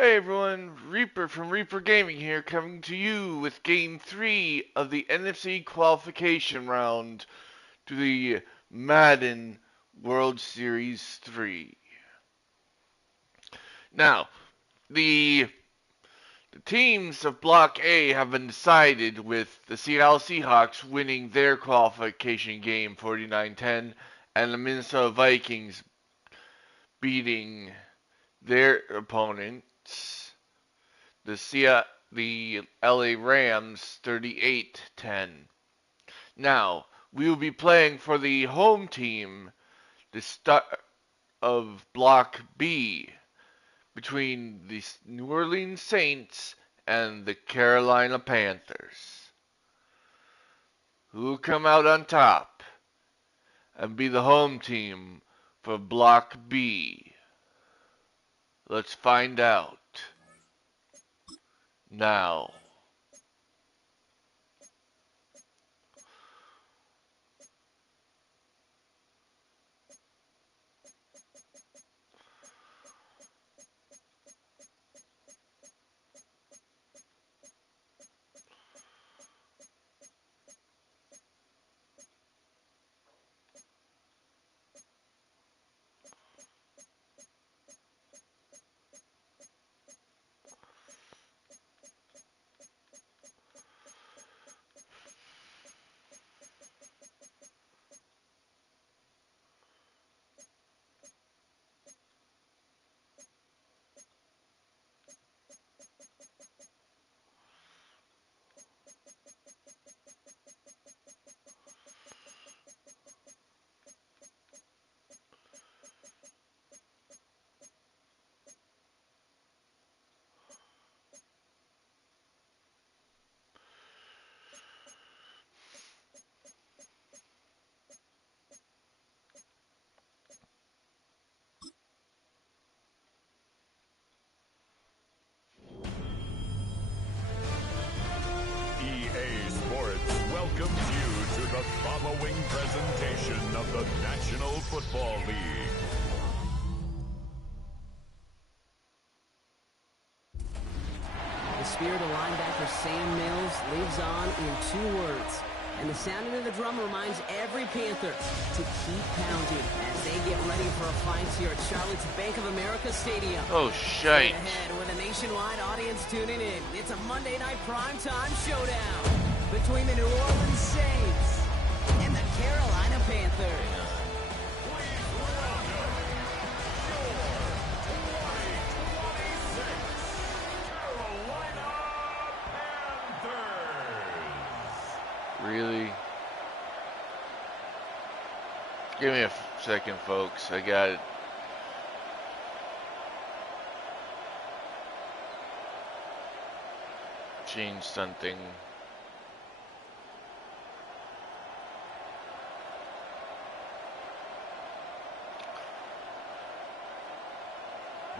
Hey everyone, Reaper from Reaper Gaming here, coming to you with Game 3 of the NFC qualification round to the Madden World Series 3. Now, the teams of Block A have been decided with the Seattle Seahawks winning their qualification game 49-10 and the Minnesota Vikings beating their opponents the LA Rams 38-10. Now, we will be playing for the home team the start of Block B between the New Orleans Saints and the Carolina Panthers. Who will come out on top and be the home team for Block B? Let's find out now. EA Sports welcomes you to the following presentation of the National Football League. The spirit of linebacker Sam Mills lives on in 2 words. And the sounding of the drum reminds every Panther to keep pounding as they get ready for a fight here at Charlotte's Bank of America Stadium. Oh, shite. Ahead with a nationwide audience tuning in. It's a Monday night primetime showdown between the New Orleans Saints and the Carolina Panthers. Really? Give me a second, folks. I got it. Change something.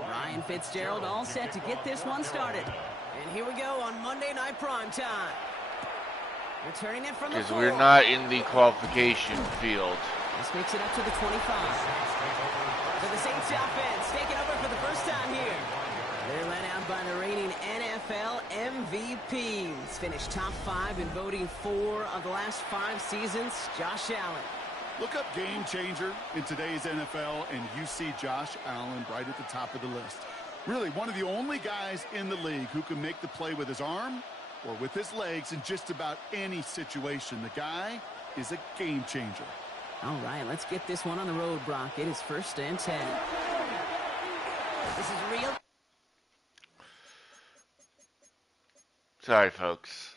Ryan Fitzgerald all set to get this one started. And here we go on Monday Night Primetime. Returning it from the Because 4. we're not in the qualification field. This makes it up to the 25. To the Saints offense, taking over for the first time here. They're led out by the reigning NFL MVPs. Finished top 5 in voting 4 of the last 5 seasons. Josh Allen. Look up game changer in today's NFL, and you see Josh Allen right at the top of the list. Really, one of the only guys in the league who can make the play with his arm or with his legs in just about any situation. The guy is a game changer. All right, let's get this one on the road, Brock. It is 1st and 10. This is real. Sorry, folks.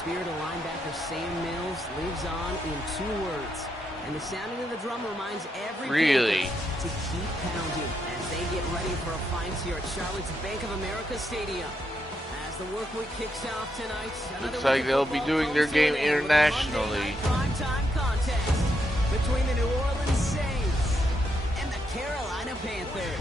spirit of linebacker Sam Mills lives on in 2 words. And the sounding of the drum reminds every Really? Panther to keep pounding as they get ready for a fight here at Charlotte's Bank of America Stadium. As the work week kicks off tonight, Looks like they'll be doing their game internationally. Primetime contest between the New Orleans Saints and the Carolina Panthers.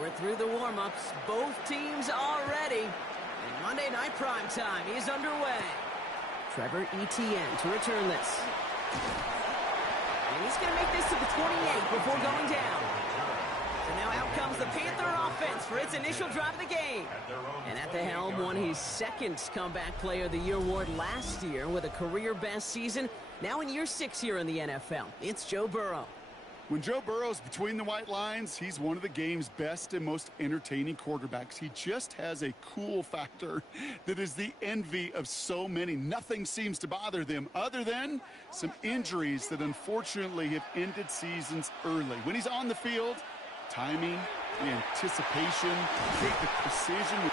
We're through the warm-ups. Both teams are ready. And Monday Night Primetime is underway. Trevor Etienne to return this. And he's going to make this to the 28 before going down. So now out comes the Panther offense for its initial drive of the game. And at the helm won his second Comeback Player of the Year award last year with a career-best season. Now in year 6 here in the NFL, it's Joe Burrow. When Joe Burrow's between the white lines, he's one of the game's best and most entertaining quarterbacks. He just has a cool factor that is the envy of so many. Nothing seems to bother them other than some injuries that unfortunately have ended seasons early. When he's on the field, timing, the anticipation, the precision.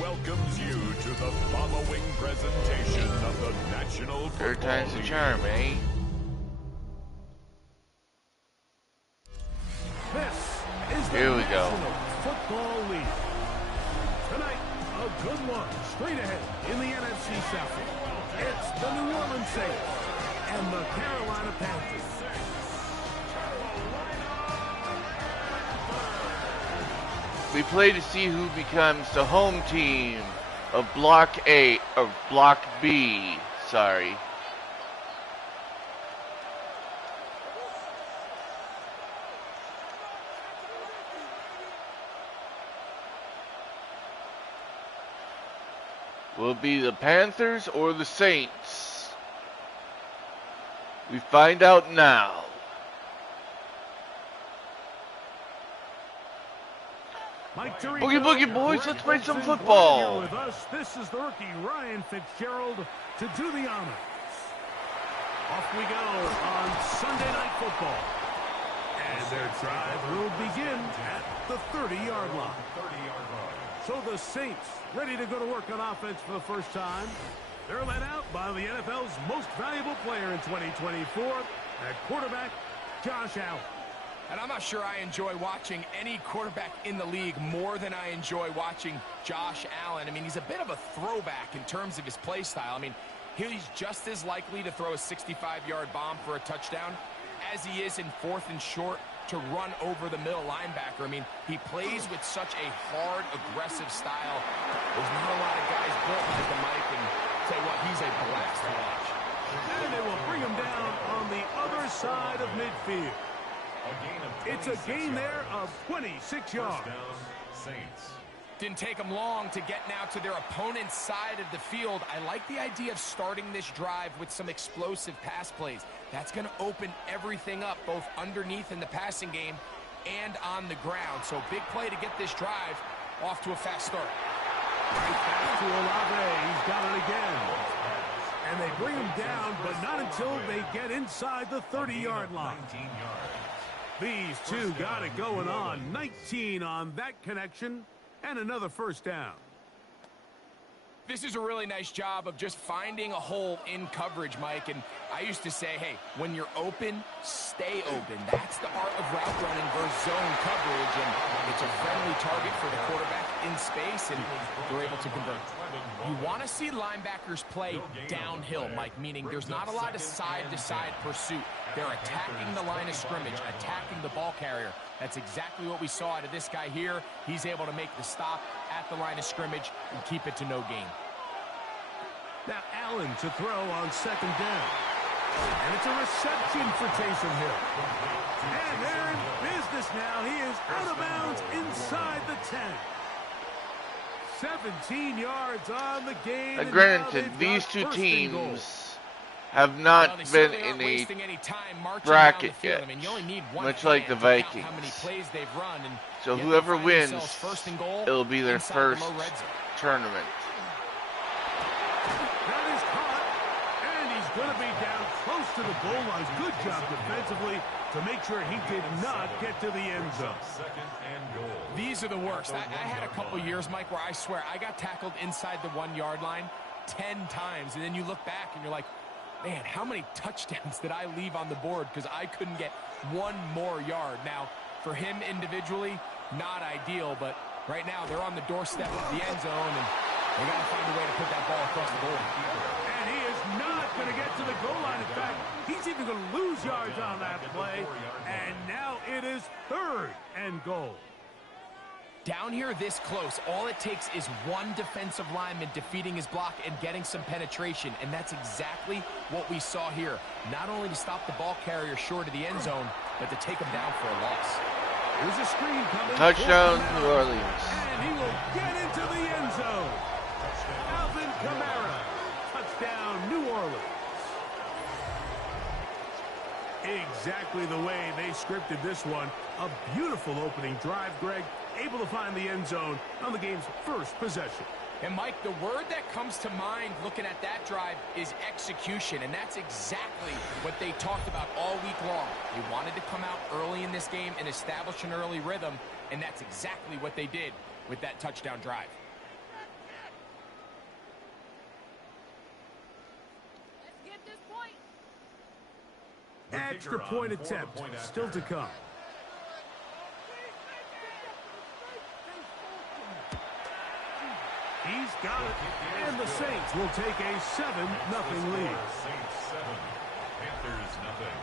Welcomes you to the following presentation of the National Football Third time's the League. charm, eh? This is the Here we go. National Football League. Tonight, a good one straight ahead in the NFC South. It's the New Orleans Saints and the Carolina Panthers. We play to see who becomes the home team of Block A, or Block B, sorry. Will it be the Panthers or the Saints? We find out now. Boogie, boogie, boys, let's play some football. With us, this is the rookie Ryan Fitzgerald to do the honors. Off we go on Sunday Night Football. And their drive will begin at the 30-yard line. So the Saints ready to go to work on offense for the first time. They're led out by the NFL's most valuable player in 2024, at quarterback Josh Allen. And I'm not sure I enjoy watching any quarterback in the league more than I enjoy watching Josh Allen. I mean, he's a bit of a throwback in terms of his play style. I mean, he's just as likely to throw a 65-yard bomb for a touchdown as he is in 4th and short to run over the middle linebacker. I mean, he plays with such a hard, aggressive style. There's not a lot of guys built like the Mike, and tell you what, he's a blast to watch. And they will bring him down on the other side of midfield. It's a gain there of 26 yards. Didn't take them long to get now to their opponent's side of the field. I like the idea of starting this drive with some explosive pass plays. That's going to open everything up, both underneath in the passing game and on the ground. So big play to get this drive Off to a fast start. Right back to Olave. He's got it again. And they bring him down, but not until they get inside the 30-yard line. These two got it going on. 19 on that connection, and another first down. This is a really nice job of just finding a hole in coverage, Mike. And I used to say, hey, when you're open, stay open. That's the art of route running versus zone coverage. And it's a friendly target for the quarterback in space, and they're able to convert. You want to see linebackers play downhill, Mike, meaning there's not a lot of side-to-side pursuit. They're attacking the line of scrimmage, attacking the ball carrier. That's exactly what we saw out of this guy here. He's able to make the stop at the line of scrimmage and keep it to no gain. Now Allen to throw on second down. And it's a reception for Taysom Hill. And they're in business now. He is out of bounds inside the 10. 17 yards on the game. Now, granted, these two teams have not been in a bracket yet, much like the Vikings. So whoever wins, it'll be their first tournament. That is caught, and he's going to be down close to the goal line. Good job defensively to make sure he did not get to the end zone. These are the worst. I had a couple years, Mike, where I swear I got tackled inside the 1 yard line 10 times, and then you look back and you're like, man, how many touchdowns did I leave on the board because I couldn't get one more yard? Now, for him individually, not ideal, but right now they're on the doorstep of the end zone, and they got to find a way to put that ball across the goal. And he is not going to get to the goal line. In fact, he's even going to lose yards on that play, and now it is 3rd and goal. Down here this close, all it takes is one defensive lineman defeating his block and getting some penetration, and that's exactly what we saw here. Not only to stop the ball carrier short of the end zone, but to take him down for a loss. There's a screen coming. Touchdown, New Orleans. And he will get into the end zone. Alvin Kamara. Touchdown, New Orleans. Exactly the way they scripted this one. A beautiful opening drive, Greg. Able to find the end zone on the game's first possession. And, Mike, the word that comes to mind looking at that drive is execution, and that's exactly what they talked about all week long. They wanted to come out early in this game and establish an early rhythm, and that's exactly what they did with that touchdown drive. Let's get this point. Extra point attempt still to come. He's got it, and the Saints will take a 7-0 lead. Saints 7, Panthers nothing.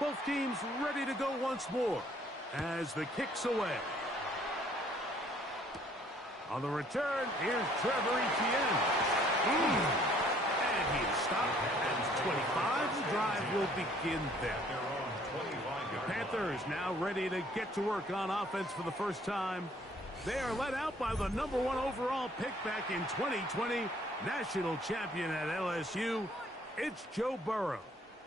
Both teams ready to go once more as the kick's away. On the return, here's Trevor Etienne. And he's stopped at 25. The drive will begin there. The Panthers now ready to get to work on offense for the first time. They are led out by the #1 overall pick back in 2020, national champion at LSU. It's Joe Burrow.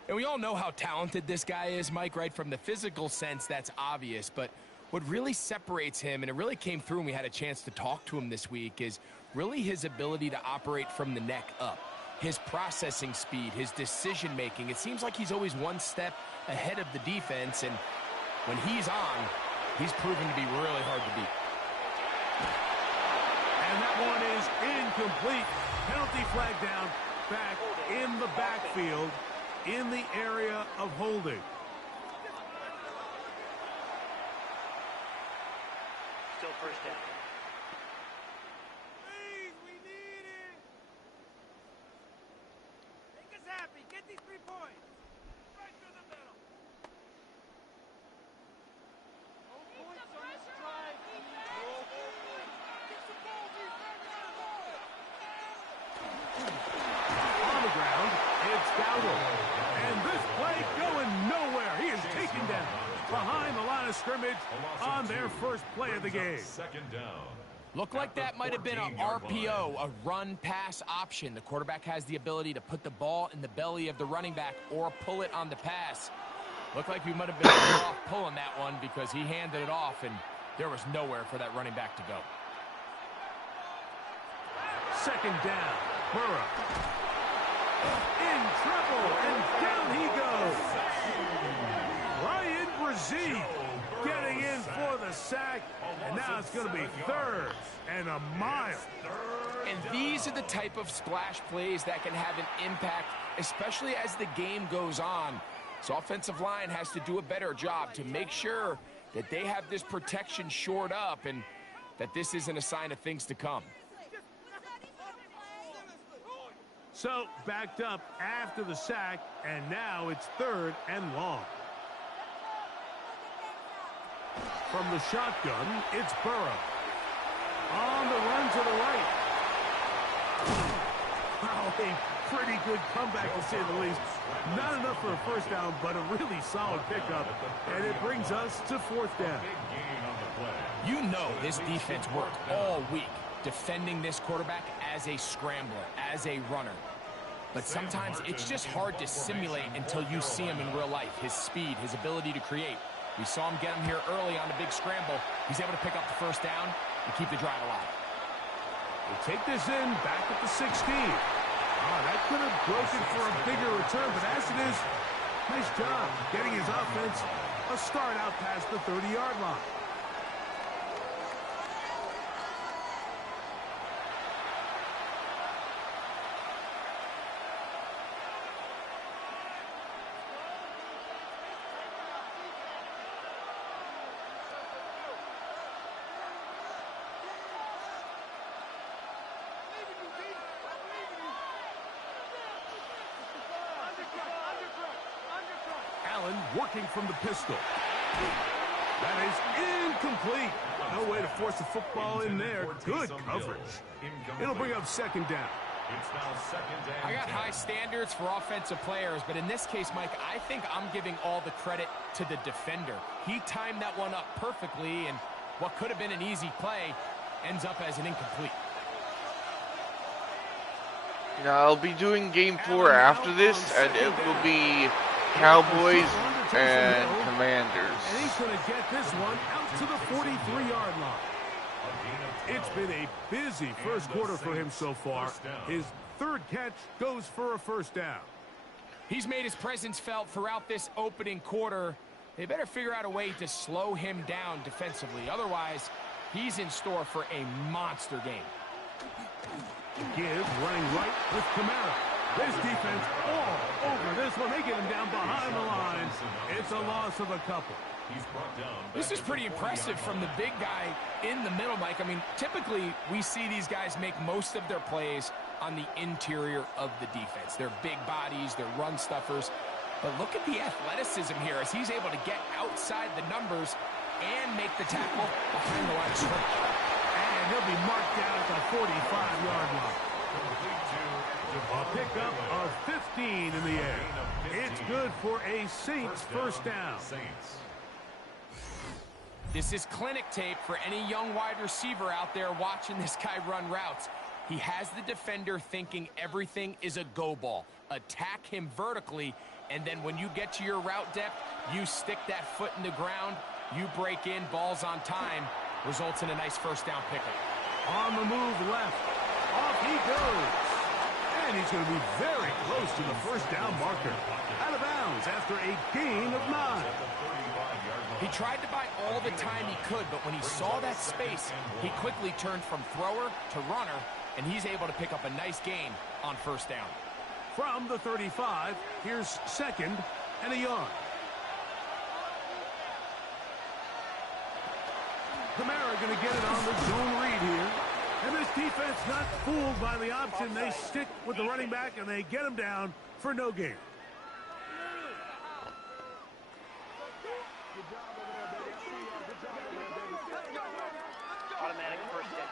And we all know how talented this guy is, Mike, right? From the physical sense, that's obvious. But what really separates him, and it really came through when we had a chance to talk to him this week, is really his ability to operate from the neck up. His processing speed, his decision-making. It seems like he's always one step ahead of the defense. And when he's on, he's proven to be really hard to beat. And that one is incomplete. Penalty flag down, back in the backfield, in the area of holding. Still first down. Please, we need it. Make us happy. Get these 3 points. Right through the middle. No points on this drive. Get the ball, defense. yardage on their first play of the game. Second down. Looked like that might have been an RPO, a run-pass option. The quarterback has the ability to put the ball in the belly of the running back or pull it on the pass. Looked like we might have been better off pulling that one because he handed it off, and there was nowhere for that running back to go. Second down. Burrow. In trouble, and down he goes. Ryan Brzee getting in for the sack, and now it's going to be third and a mile. And these are the type of splash plays that can have an impact, especially as the game goes on. So offensive line has to do a better job to make sure that they have this protection shored up and that this isn't a sign of things to come. So backed up after the sack, and now it's third and long. From the shotgun, it's Burrow. On the run to the right. Wow, a pretty good comeback to say the least. Not enough for a first down, but a really solid pickup. And it brings us to fourth down. You know this defense worked all week defending this quarterback as a scrambler, as a runner. But sometimes it's just hard to simulate until you see him in real life. His speed, his ability to create. We saw him get him here early on a big scramble. He's able to pick up the first down and keep the drive alive. They take this in back at the 16. That could have broken for a bigger return, but as it is, nice job getting his offense a start out past the 30-yard line. Allen working from the pistol. That is incomplete. No way to force the football in there. Good coverage. It'll bring up second down. It's now second down. I got high standards for offensive players, but in this case, Mike, I think I'm giving all the credit to the defender. He timed that one up perfectly, and what could have been an easy play ends up as an incomplete. Now, I'll be doing game 4 after this, and it will be Cowboys and Commanders. And he's going to get this one out to the 43-yard line. It's been a busy first quarter for him so far. His third catch goes for a first down. He's made his presence felt throughout this opening quarter. They better figure out a way to slow him down defensively. Otherwise, he's in store for a monster game. Gibbs running right with Kamara. This defense all over this one. They get him down behind the lines. It's a loss of a couple. This is pretty impressive from the big guy in the middle, Mike. I mean, typically we see these guys make most of their plays on the interior of the defense. They're big bodies, they're run stuffers. But look at the athleticism here as he's able to get outside the numbers and make the tackle behind the line of scrimmage. And he'll be marked down at the 45-yard line. A pickup of 15 in the air. It's good for a Saints first down. This is clinic tape for any young wide receiver out there watching this guy run routes. He has the defender thinking everything is a go ball. Attack him vertically, and then when you get to your route depth, you stick that foot in the ground, you break in, balls on time, results in a nice first down pickup. On the move left. Off he goes. And he's going to be very close to the first down marker. Out of bounds after a gain of 9. He tried to buy all the time he could, but when he saw that space, he quickly turned from thrower to runner, and he's able to pick up a nice gain on first down. From the 35, here's second and a yard. Kamara going to get it on the zone read here. And this defense not fooled by the option. They stick with the running back, and they get him down for no gain. Automatic first down.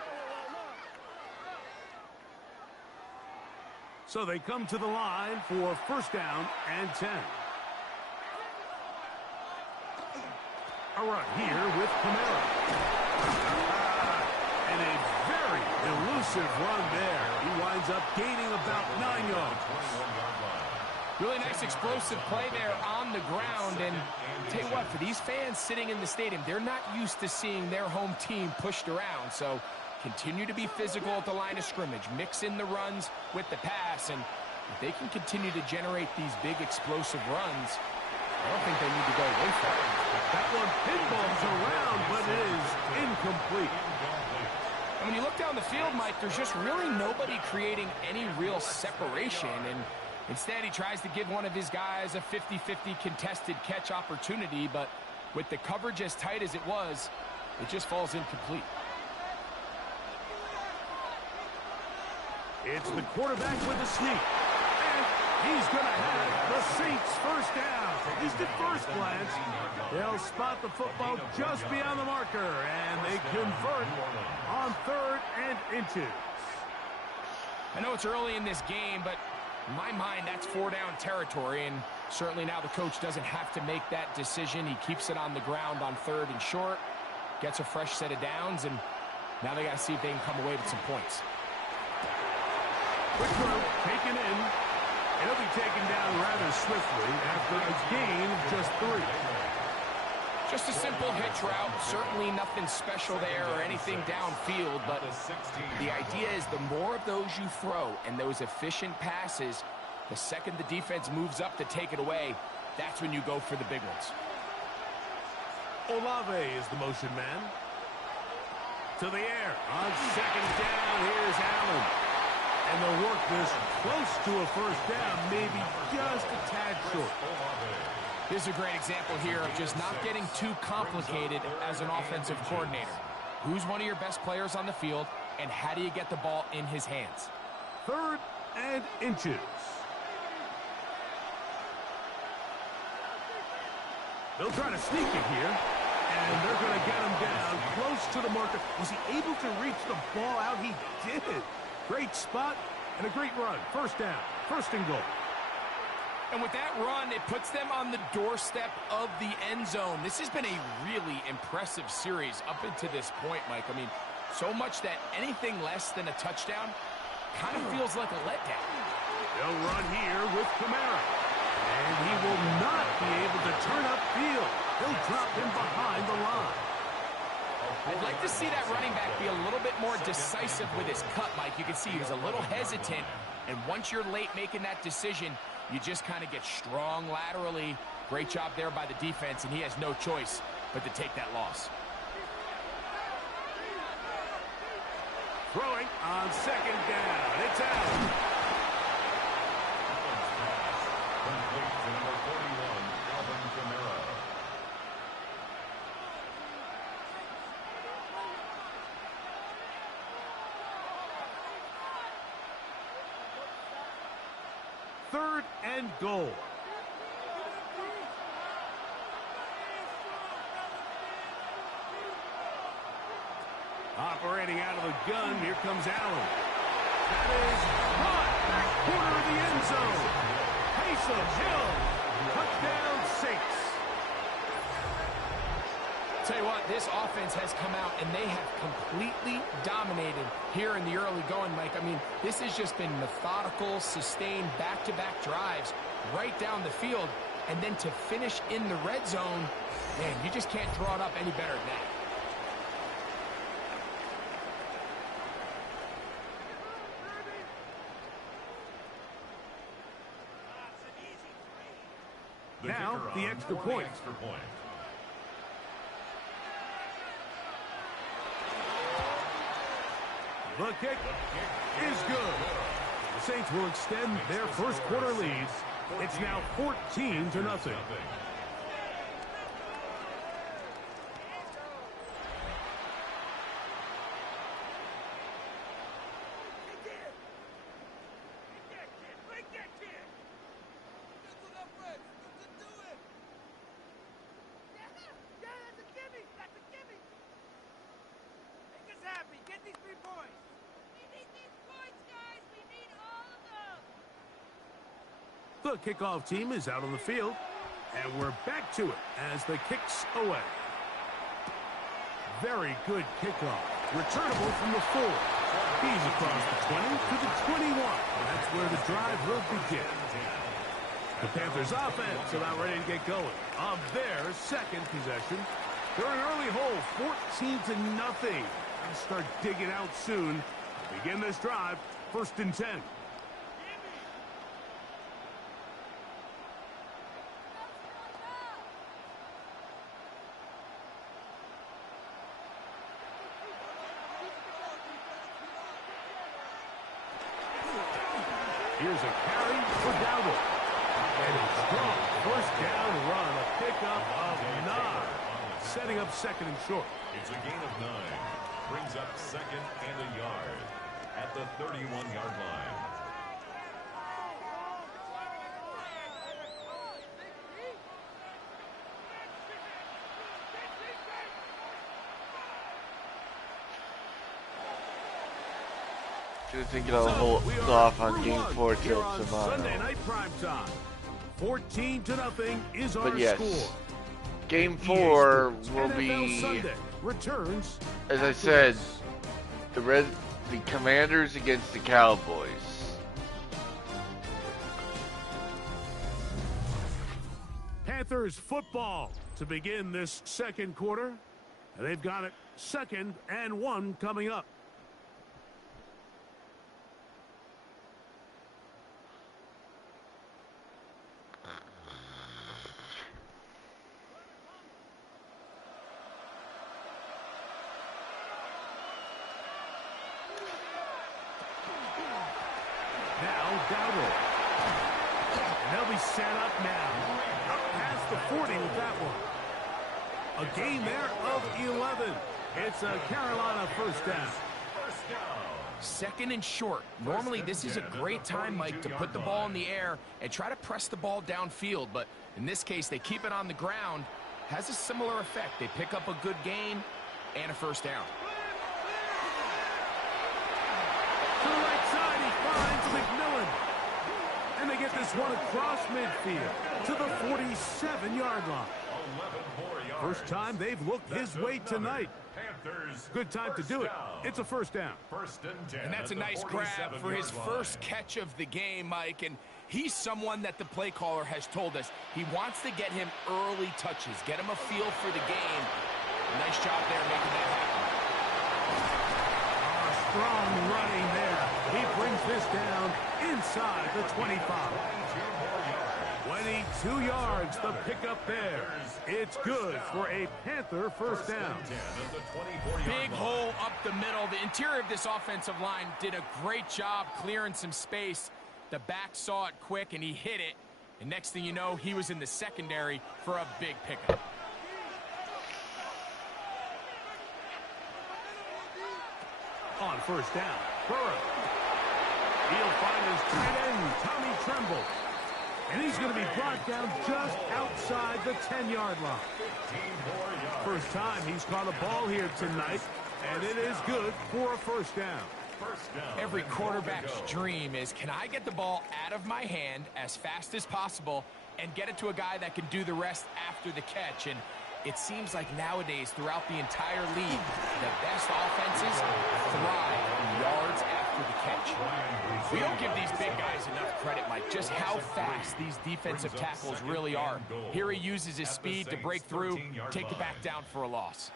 So they come to the line for first down and 10. A run here with Kamara. And a very elusive run there. He winds up gaining about 9 yards. Really nice explosive play there on the ground. And tell you what, for these fans sitting in the stadium, they're not used to seeing their home team pushed around. So continue to be physical at the line of scrimmage. Mix in the runs with the pass. And if they can continue to generate these big explosive runs, I don't think they need to go away from it. That one pinballs around, but it is incomplete. And when you look down the field, Mike, there's just really nobody creating any real separation. And instead, he tries to give one of his guys a 50-50 contested catch opportunity, but with the coverage as tight as it was, it just falls incomplete. It's the quarterback with a sneak. And he's going to have the Saints first down. At least at first glance, they'll spot the football just beyond the marker, and they convert on 3rd and inches. I know it's early in this game, but in my mind, that's 4-down territory, and certainly now the coach doesn't have to make that decision. He keeps it on the ground on 3rd and short, gets a fresh set of downs, and now they got to see if they can come away with some points. Quick throw, taken in. It'll be taken down rather swiftly after a gain of just 3. Just a simple hitch route. Certainly nothing special there or anything downfield, but the idea is the more of those you throw and those efficient passes, the second the defense moves up to take it away, that's when you go for the big ones. Olave is the motion man. To the air. On 2nd down, here's Allen. And they'll work this close to a first down, maybe just a tad short. This is a great example here of just not getting too complicated as an offensive coordinator. Who's one of your best players on the field, and how do you get the ball in his hands? 3rd and inches. They'll try to sneak it here, and they're going to get him down close to the marker. Was he able to reach the ball out? He did. Great spot and a great run. First down, 1st and goal. And with that run, it puts them on the doorstep of the end zone. This has been a really impressive series up until this point, Mike. I mean, so much that anything less than a touchdown kind of feels like a letdown. They'll run here with Kamara. And he will not be able to turn upfield. He'll drop him behind the line. I'd like to see that running back be a little bit more decisive with his cut, Mike. You can see he was a little hesitant, and once you're late making that decision, you just kind of get strong laterally. Great job there by the defense, and he has no choice but to take that loss. Throwing on 2nd down. It's out. Third and goal. Operating out of the gun, here comes Allen. That is caught back corner of the end zone. Taysom Hill, touchdown Saints. Tell you what, this offense has come out and they have completely dominated here in the early going, Mike. I mean, this has just been methodical, sustained back-to-back drives right down the field, and then to finish in the red zone, man, you just can't draw it up any better than that. Now, the extra point. The kick is good. The Saints will extend their first quarter lead. It's now 14-0. The kickoff team is out on the field, and we're back to it as the kick's away. Very good kickoff. Returnable from the 4. He's across the 20 to the 21. That's where the drive will begin. The Panthers offense about ready to get going on their second possession. They're an early hole, 14-0. They'll start digging out soon. Begin this drive, 1st and 10. Here's a carry for Dowdle. And a strong 1st down run, a pickup of 9. Setting up 2nd and short. It's a gain of 9. Brings up 2nd and a yard at the 31-yard line. Should think it'll hold off on Game 4 till tomorrow. Sunday night prime time. 14-0 is our But yes, score. Game 4 will be, Sunday returns. as I said, the Commanders against the Cowboys. Panthers football to begin this 2nd quarter. And they've got it 2nd and 1 coming up. Dowdle. And they'll be set up now. Up past the 40 with that one. A gain there of 11. It's a Carolina 1st down. 2nd and short. Normally, this is a great time, Mike, to put the ball in the air and try to press the ball downfield. But in this case, they keep it on the ground. Has a similar effect. They pick up a good gain and a 1st down. To the right side, he finds McMillan. And they get this one across midfield to the 47-yard line. 1st time they've looked his way tonight. Good time to do it. It's a 1st down. 1st and 10. And that's a nice grab for his first catch of the game, Mike. And he's someone that the play caller has told us he wants to get him early touches, get him a feel for the game. Nice job there making that happen. Strong running there. He brings this down inside the 25. 22 yards, the pickup there. It's good for a Panther 1st down. Big hole up the middle. The interior of this offensive line did a great job clearing some space. The back saw it quick, and he hit it. And next thing you know, he was in the secondary for a big pickup. On 1st down, Burrow. He'll find his tight end, Tommy Tremble. And he's going to be brought down just outside the 10-yard line. 1st time he's caught a ball here tonight, and it is good for a 1st down. Every quarterback's dream is, can I get the ball out of my hand as fast as possible and get it to a guy that can do the rest after the catch? And it seems like nowadays, throughout the entire league, the best offenses thrive in yards after the catch. We don't give these big guys enough credit, Mike, just how fast these defensive tackles really are. Here he uses his speed to break through, take the back down for a loss.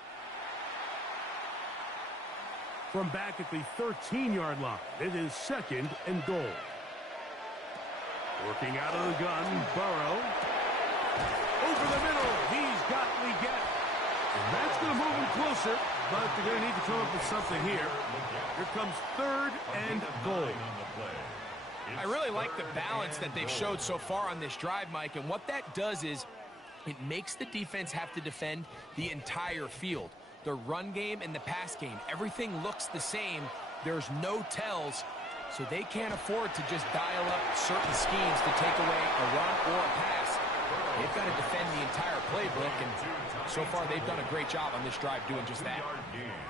From back at the 13-yard line, it is 2nd and goal. Working out of the gun, Burrow. Over the middle, he's got Leggett. And that's going to move him closer, but they're going to need to come up with something here. Here comes 3rd and goal. I really like the balance that they've showed so far on this drive, Mike, and what that does is it makes the defense have to defend the entire field. The run game and the pass game, everything looks the same. There's no tells, so they can't afford to just dial up certain schemes to take away a run or a pass. They've got to defend the entire playbook, and so far they've done a great job on this drive doing just that.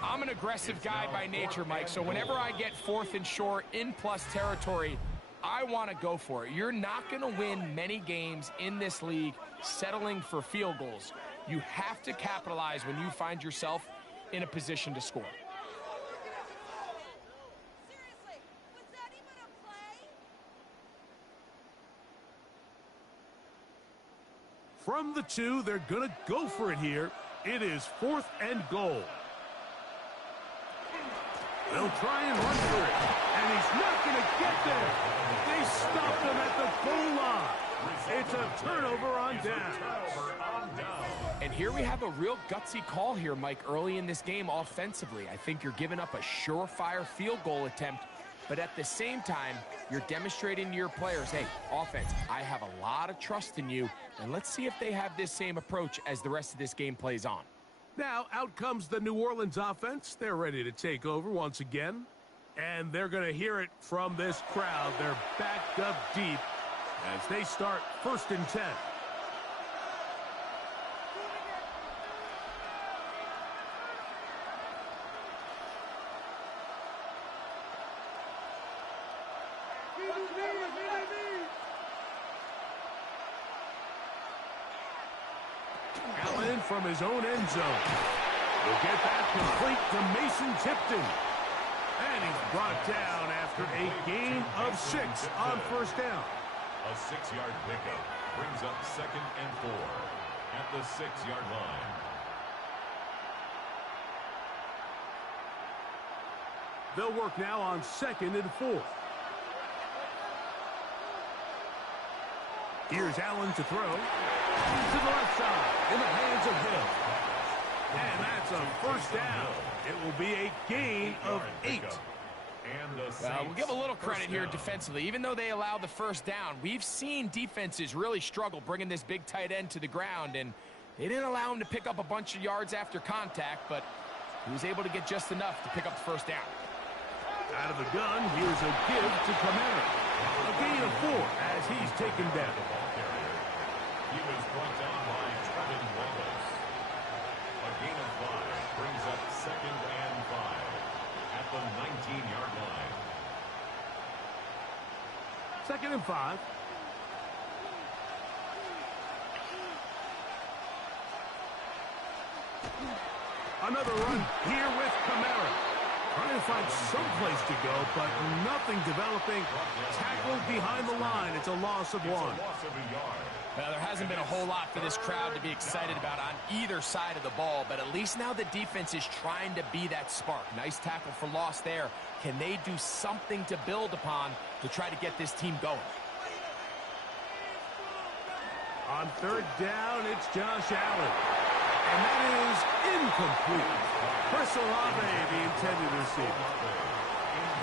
I'm an aggressive guy by nature, Mike, so whenever I get 4th and short in plus territory, I want to go for it. You're not going to win many games in this league settling for field goals. You have to capitalize when you find yourself in a position to score. Seriously, was that even a play? From the 2, they're going to go for it here. It is 4th and goal. They'll try and run for it, and he's not going to get there. They stopped him at the goal line. It's a turnover on down. And here we have a real gutsy call here, Mike, early in this game offensively. I think you're giving up a surefire field goal attempt, but at the same time, you're demonstrating to your players, hey, offense, I have a lot of trust in you, and let's see if they have this same approach as the rest of this game plays on. Now, out comes the New Orleans offense. They're ready to take over once again. And they're going to hear it from this crowd. They're backed up deep as they start 1st and 10. Allen from his own end zone. Will get that complete to Mason Tipton. And he's brought down after a gain of 6 on 1st down. A 6-yard pickup brings up 2nd and 4 at the 6-yard line. They'll work now on 2nd and 4. Here's Allen to throw. To the left side, in the hands of Hill. And that's a 1st down. It will be a gain of 8. We'll give a little credit here defensively. Even though they allowed the 1st down, we've seen defenses really struggle bringing this big tight end to the ground, and they didn't allow him to pick up a bunch of yards after contact, but he was able to get just enough to pick up the 1st down. Out of the gun, here's a give to Kamara. A gain of 4 as he's taken down. He was brought down by Trevin Wallace. A gain of 5 brings up 2nd and 5 at the 19-yard line. 2nd and 5. Another run here with Kamara. Trying to find some place to go, but nothing developing. Tackled behind the line. It's a loss of 1. Well, there hasn't been a whole lot for this crowd to be excited about on either side of the ball, but at least now the defense is trying to be that spark. Nice tackle for loss there. Can they do something to build upon to try to get this team going? On 3rd down, it's Josh Allen. And that is incomplete. Chris Olave, the intended receiver.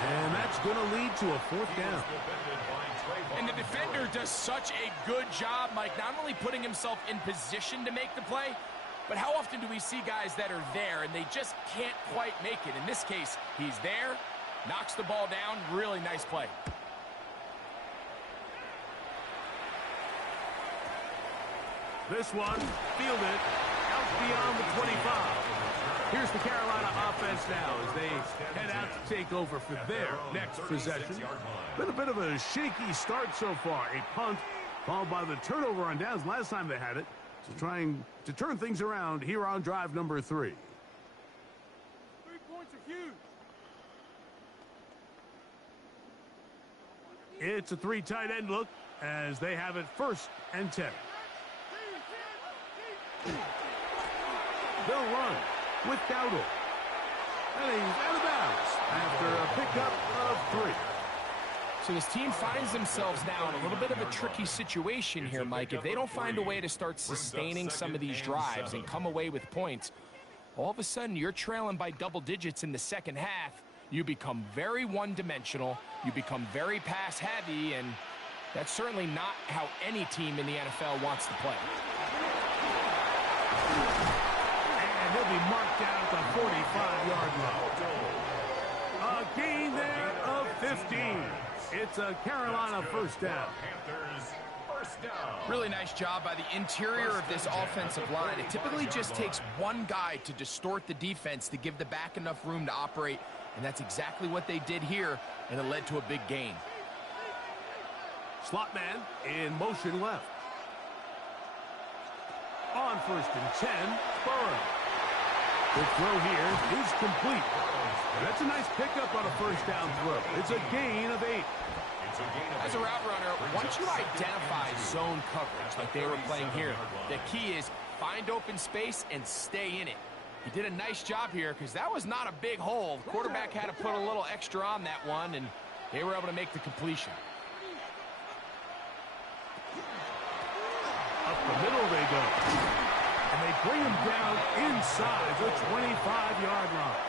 And that's going to lead to a 4th down. And the defender does such a good job, Mike, not only putting himself in position to make the play, but how often do we see guys that are there and they just can't quite make it? In this case, he's there, knocks the ball down, really nice play. This one, fielded out beyond the 25. Here's the Carolina offense now as they head out to take over for their next possession. Been a bit of a shaky start so far. A punt followed by the turnover on downs last time they had it. So trying to turn things around here on drive number 3. 3 points are huge. It's a 3 tight end look as they have it 1st and 10. They'll run with Dowdle. And he's out of bounds after a pickup of 3. So this team finds themselves now in a little bit of a tricky situation here, Mike. If they don't find a way to start sustaining some of these drives and come away with points, all of a sudden you're trailing by double digits in the 2nd half. You become very one-dimensional. You become very pass-heavy, and that's certainly not how any team in the NFL wants to play. And he'll be marked down at the 45-yard line. A gain there of 15. It's a Carolina 1st down. Really nice job by the interior of this offensive line. It typically just takes one guy to distort the defense to give the back enough room to operate, and that's exactly what they did here, and it led to a big gain. Slot man in motion left. On 1st and 10, Burrow. The throw here is complete. That's a nice pickup on a first down throw. It's a gain of 8. As a route runner, once you identify zone coverage like they were playing here, the key is find open space and stay in it. He did a nice job here because that was not a big hole. The quarterback had to put a little extra on that one, and they were able to make the completion. Up the middle they go. And they bring him down inside the 25-yard line.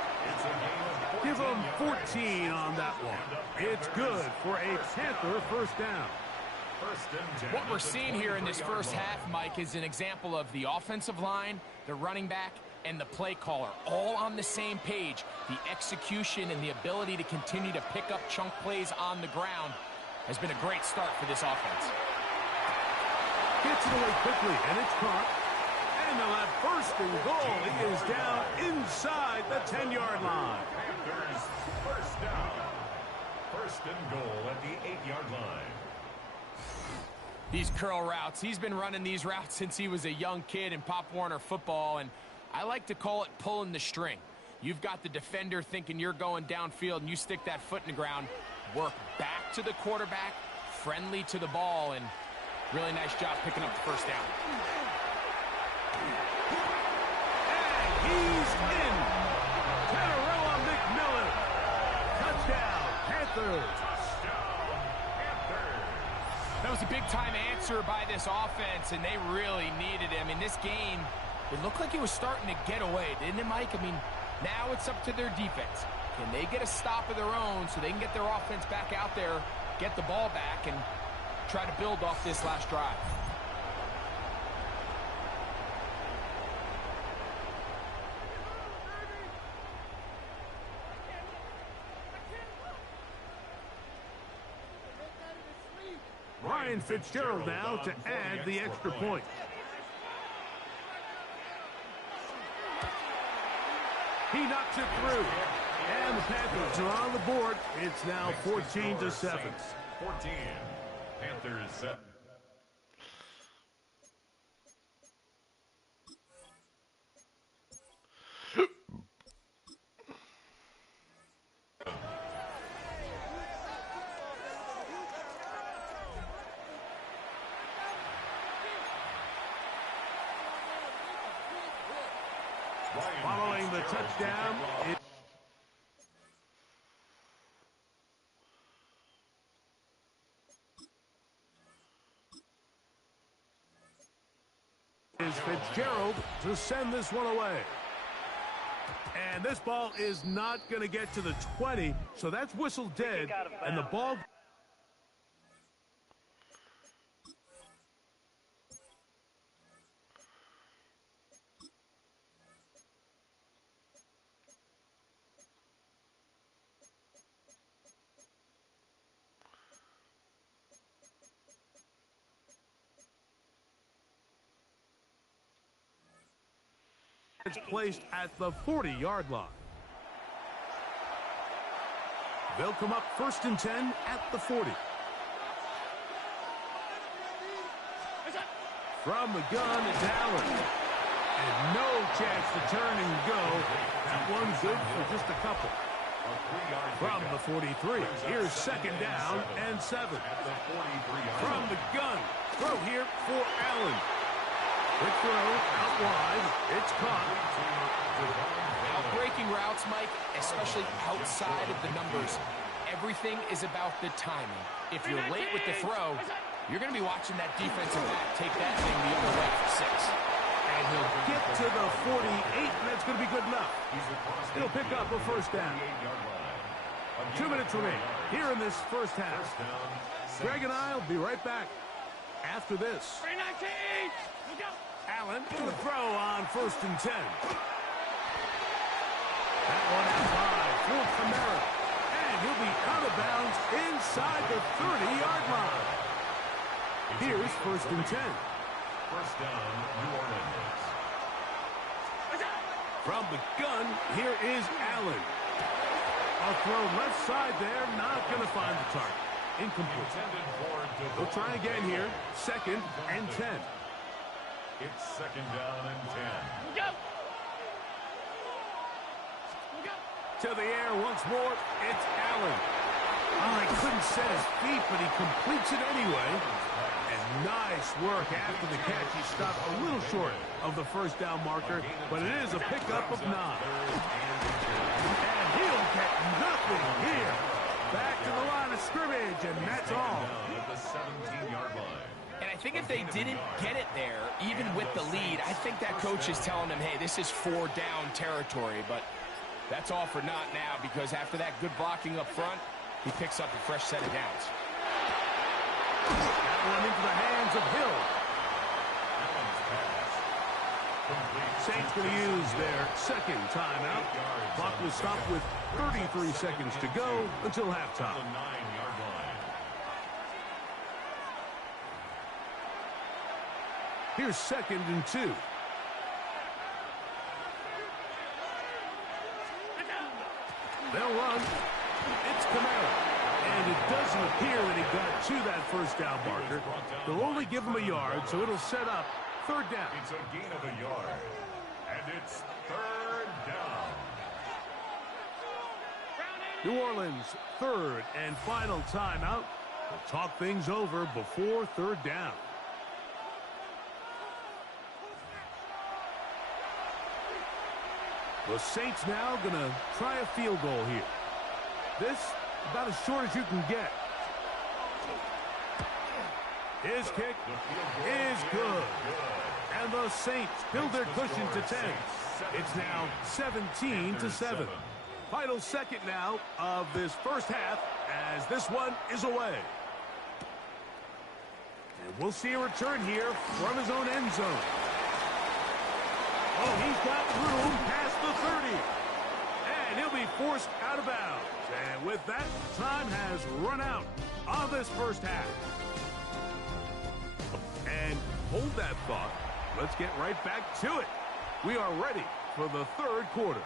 Give him 14 on that one. It's good for a Panther first down. What we're seeing here in this first half, Mike, is an example of the offensive line, the running back, and the play caller all on the same page. The execution and the ability to continue to pick up chunk plays on the ground has been a great start for this offense. Gets it away quickly, and it's caught. And they'll have first and goal. He is down inside the 10-yard line. First down. First and goal at the 8-yard line. These curl routes, he's been running these routes since he was a young kid in Pop Warner football, and I like to call it pulling the string. You've got the defender thinking you're going downfield, and you stick that foot in the ground, work back to the quarterback, friendly to the ball, and really nice job picking up the first down. And he's in. Canarella McMillan. Touchdown, Panthers. That was a big-time answer by this offense, and they really needed him. In this game, it looked like it was starting to get away, didn't it, Mike? I mean, now it's up to their defense. Can they get a stop of their own so they can get their offense back out there, get the ball back, and try to build off this last drive? Ryan Fitzgerald now to add the extra point. He knocks it through. And the Panthers are on the board. It's now 14-7. 14. Panthers set. Following the touchdown, it is Fitzgerald to send this one away. And this ball is not going to get to the 20, so that's whistled dead, and the ball... It's placed at the 40-yard line. They'll come up first and 10 at the 40. From the gun, it's Allen. And no chance to turn and go. That one's good for just a couple. From the 43, here's second down and 7. From the gun, throw here for Allen. Quick throw, out wide, it's caught. Breaking routes, Mike, especially outside of the numbers, everything is about the timing. If you're late with the throw, you're going to be watching that defensive back take that thing the other way for 6. And he'll get to the 48, and that's going to be good enough. He'll pick up a first down. 2 minutes remain here in this first half. Greg and I will be right back after this. Allen to the throw on first and 10. That one out wide for Kamara. And he'll be out of bounds inside the 30-yard line. Here's first and 10. First down, New Orleans. From the gun, here is Allen. A throw left side there, not going to find the target. Incomplete. We'll try again here. Second and 10. It's second down and 10. to the air once more. It's Allen. Oh, he couldn't set his feet, but he completes it anyway. And nice work after the catch. He stopped a little short of the first down marker, but it is a pickup of 9. And he'll get nothing here. Back to the line of scrimmage, and that's all. At the 17-yard line. And I think if they didn't get it there, even with the lead, I think that coach is telling them, hey, this is 4-down territory. But that's all for naught now, because after that good blocking up front, he picks up a fresh set of downs. That one into the hands of Hill. Saints going to use their second timeout. Clock will stop with 33 seconds to go until halftime. The 9-yard line. Here's 2nd and 2. They'll run. It's Kamara. And it doesn't appear that he got to that first down marker. They'll only give him a yard, so it'll set up 3rd down. It's a gain of a yard. And it's 3rd down. New Orleans' 3rd and final timeout. We'll talk things over before 3rd down. The Saints now going to try a field goal here. This about as short as you can get. His kick is good. And the Saints build their cushion to 10. It's now 17-7. Final second now of this first half as this one is away. And we'll see a return here from his own end zone. Oh, he's got room past the 30. And he'll be forced out of bounds. And with that, time has run out on this first half. And hold that thought. Let's get right back to it. We are ready for the 3rd quarter.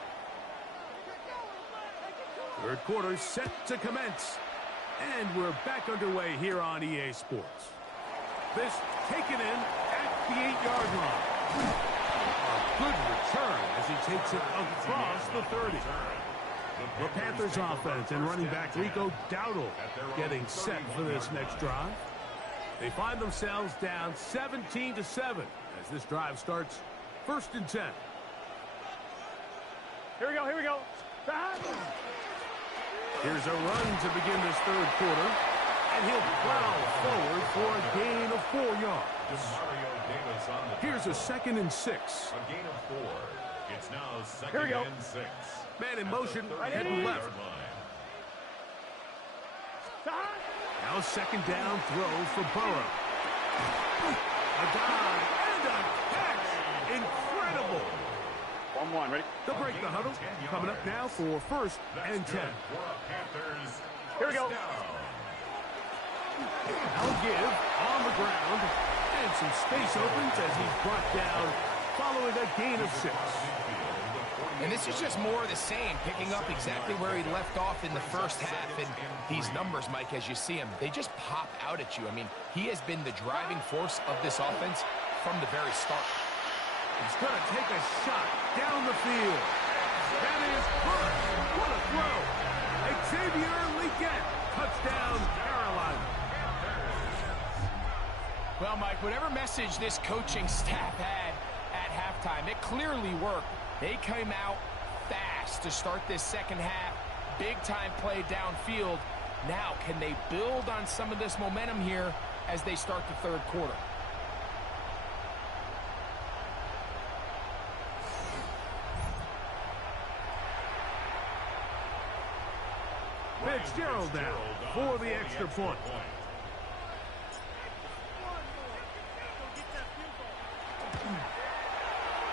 3rd quarter set to commence. And we're back underway here on EA Sports. This taken in at the 8-yard line. A good return as he takes it across the 30. The Panthers offense and running back Rico Dowdle getting set for this next drive. They find themselves down 17-7 as this drive starts 1st and 10. Here we go, here we go. Here's a run to begin this 3rd quarter. And he'll plow forward for a gain of 4 yards. Here's a 2nd and 6. A gain of 4. It's now 2nd Here we go. and 6. Man in motion, heading left. Now 2nd down throw for Burrow. A dive and a catch. Incredible. 1-1, ready? They'll break the huddle. Coming up now for 1st and 10. Here we go. I'll give on the ground. And some space opens as he's brought down following a gain of 6. And this is just more of the same, picking up exactly where he left off in the first half. And these numbers, Mike, as you see him, they just pop out at you. I mean, he has been the driving force of this offense from the very start. He's going to take a shot down the field. That is good. What a throw. Xavier Legette. Touchdown, Carolina. Well, Mike, whatever message this coaching staff had at halftime, it clearly worked. They came out fast to start this second half. Big-time play downfield. Now, can they build on some of this momentum here as they start the 3rd quarter? Fitzgerald now for the extra point.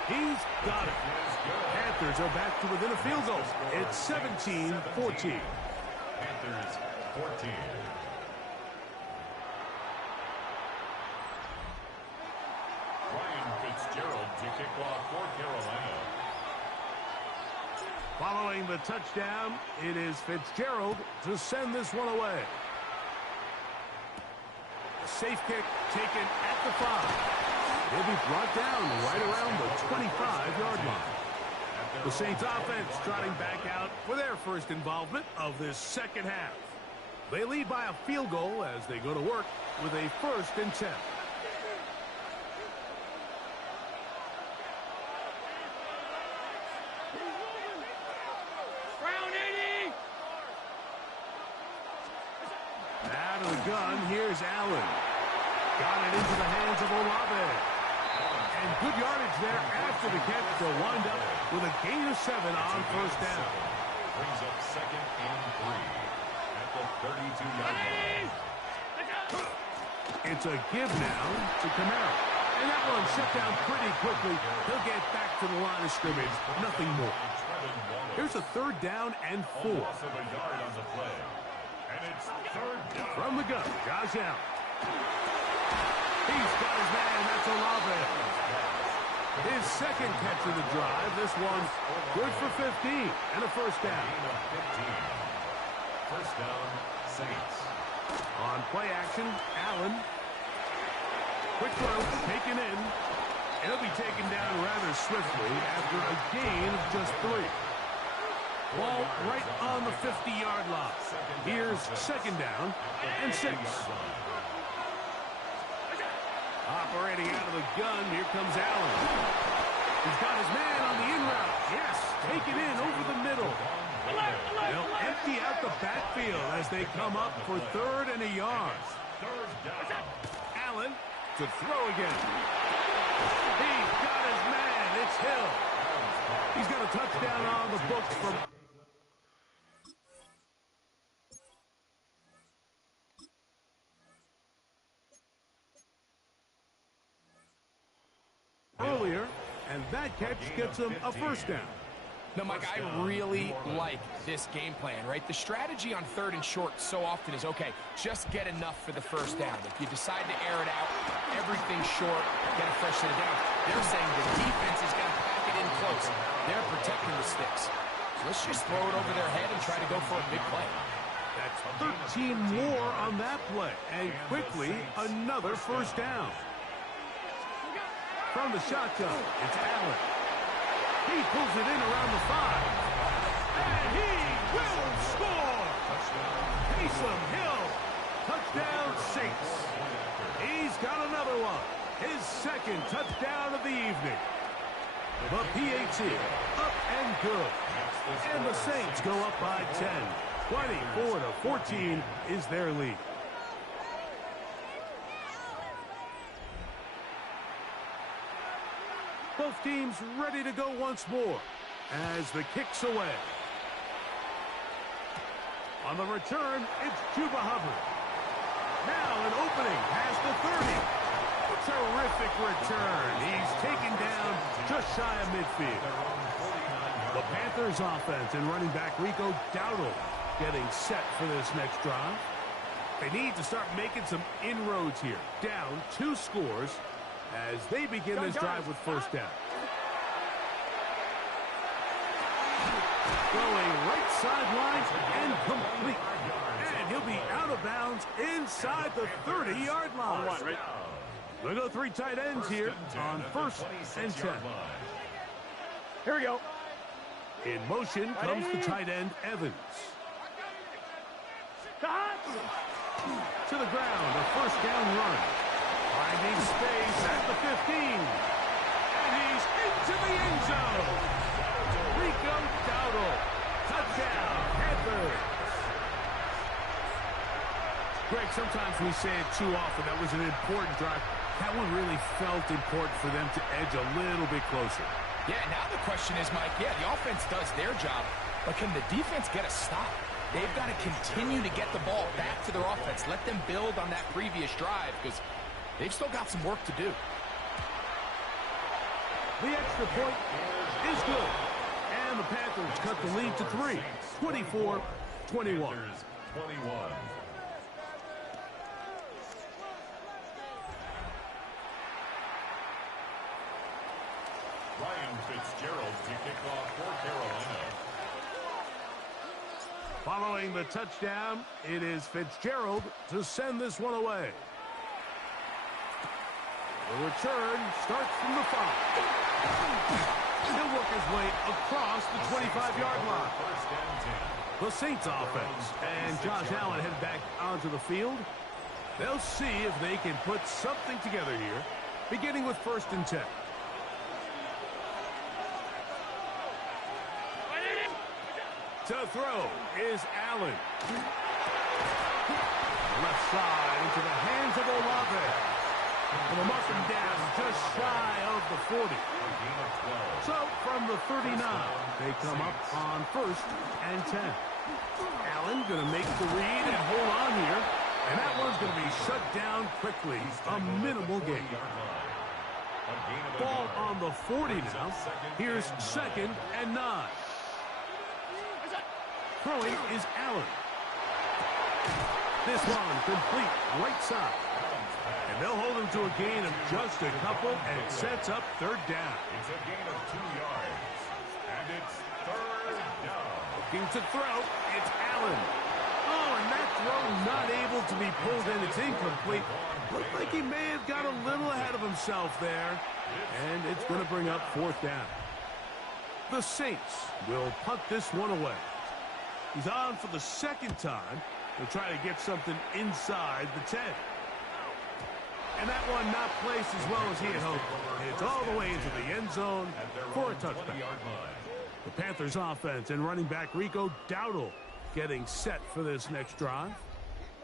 He's got it. Panthers are back to within a field goal. It's 17-14. Panthers 14. Ryan Fitzgerald to kick off for Carolina. Following the touchdown, it is Fitzgerald to send this one away. A safe kick taken at the 5. He'll be brought down right around the 25-yard line. The Saints offense trotting back out for their first involvement of this second half. They lead by a field goal as they go to work with a 1st and 10. Out of the gun, here's Allen. Got it into the hands of Olave. And good yardage there after the catch to wind up with a gain of 7 on 1st down. Brings up 2nd and 3 at the 32-yard line. It's a give now to Kamara. And that one shut down pretty quickly. He'll get back to the line of scrimmage. Nothing more. Here's a 3rd down and 4. Loss of a yard on the play. And it's 3rd down. From the gun, Josh Allen. He's got his man. That's Olave. His 2nd catch of the drive. This one good for 15 and a 1st down. 15. 1st down, Saints. On play action, Allen. Quick throw, taken in. He'll be taken down rather swiftly after a gain of just 3. Ball right on the 50-yard line. Here's 2nd down and 6. Operating out of the gun, here comes Allen. He's got his man on the in route. Yes, taken in over the middle. They'll empty out the backfield as they come up for 3rd and a yard. Allen to throw again. He's got his man. It's Hill. He's got a touchdown on the books from... earlier, and that catch gets him a 1st down. Now, Mike, I really like this game plan, right? The strategy on 3rd and short so often is, okay, just get enough for the 1st down. If you decide to air it out, everything short, get a fresh set of downs. They're saying the defense is going to pack it in close. They're protecting the sticks. So let's just throw it over their head and try to go for a big play. That's 13 more on that play, and quickly another 1st down. From the shotgun, it's Allen. He pulls it in around the 5. And he will score! Taysom Hill, touchdown Saints. He's got another one. His 2nd touchdown of the evening. The PAT up and good. And the Saints go up by 10. 24-14 is their lead. Both teams ready to go once more as the kick's away. On the return, it's Chuba Hubbard. Now an opening past the 30. Terrific return. He's taken down just shy of midfield. The Panthers offense and running back Rico Dowdle getting set for this next drive. They need to start making some inroads here. Down 2 scores as they begin this drive with 1st down. Going right sideline and complete. And he'll be out of bounds inside the 30-yard line. We'll go 3 tight ends here on 1st and 10. Here we go. In motion comes the tight end, Evans. To the ground, a 1st down run. Finding space at the 15. And he's into the end zone. Rico Dowdle. Touchdown, Panthers. Greg, sometimes we say it too often. That was an important drive. That one really felt important for them to edge a little bit closer. Yeah, now the question is, Mike, yeah, the offense does their job, but can the defense get a stop? They've got to continue to get the ball back to their offense. Let them build on that previous drive because they've still got some work to do. The extra point is good. And the Panthers cut the lead to 3. 24-21. 21. Ryan Fitzgerald to kick off for Carolina. Following the touchdown, it is Fitzgerald to send this one away. The return starts from the 5. He'll work his way across the 25-yard line. The Saints offense. And Josh Allen headed back onto the field. They'll see if they can put something together here, beginning with 1st and 10. To throw is Allen. Left side into the hands of Olave. And they'll mark him down just shy of the 40. So from the 39, they come up on 1st and 10. Allen going to make the read and hold on here. And that one's going to be shut down quickly. A minimal gain. Ball on the 40 now. Here's 2nd and 9. Throwing is Allen. This one complete right side. And they'll hold him to a gain of just a couple, and it sets up 3rd down. It's a gain of 2 yards. And it's 3rd down. Looking to throw, it's Allen. Oh, and that throw not able to be pulled in. It's incomplete. Looked like he may have got a little ahead of himself there. And it's going to bring up 4th down. The Saints will punt this one away. He's on for the 2nd time. They'll try to get something inside the 10. And that one not placed as well as he had hoped. It's all the way into the end zone for a touchback. The Panthers offense and running back Rico Dowdle getting set for this next drive.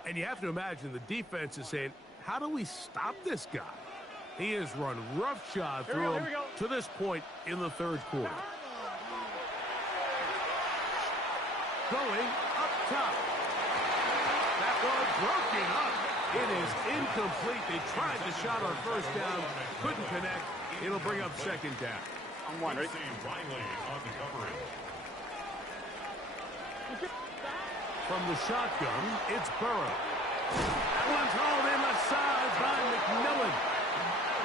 And you have to imagine the defense is saying, how do we stop this guy? He has run roughshod through him to this point in the 3rd quarter. Going up top. That was broken up. It is incomplete. They tried the shot on 1st down. Couldn't connect. It'll bring up 2nd down. I'm one. Riley on the coverage. From the shotgun, it's Burrow. That one's hauled in the side by McMillan.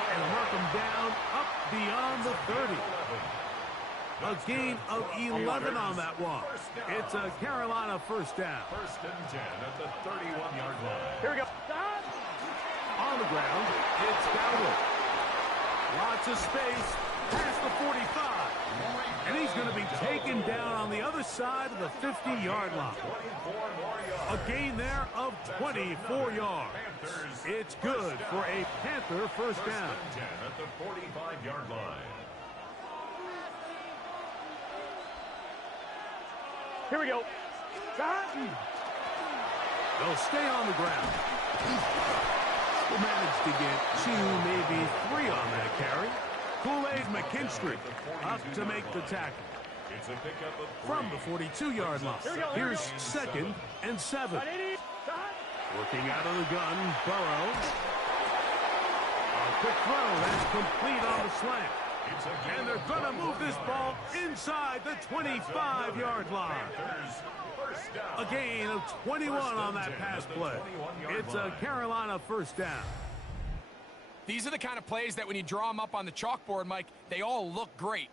And mark him down up beyond the 30. A gain of 11 on that one. It's a Carolina 1st down. 1st and 10 at the 31-yard line. Here we go. On the ground, it's Dowdle. Lots of space past the 45. And he's going to be taken down on the other side of the 50-yard line. A gain there of 24 yards. It's good for a Panther 1st down. 10 at the 45-yard line. Here we go. They'll stay on the ground. Will manage to get 2, maybe 3 on that carry. Kool-Aid McKinstry up to make the tackle. It's a pickup of 3. From the 42-yard line. Here's 2nd and 7. Working out of the gun, Burrow. A quick throw that's complete on the slant. And they're going to move this ball inside the 25-yard line. A gain of 21 on that pass play. It's a Carolina 1st down. These are the kind of plays that when you draw them up on the chalkboard, Mike, they all look great.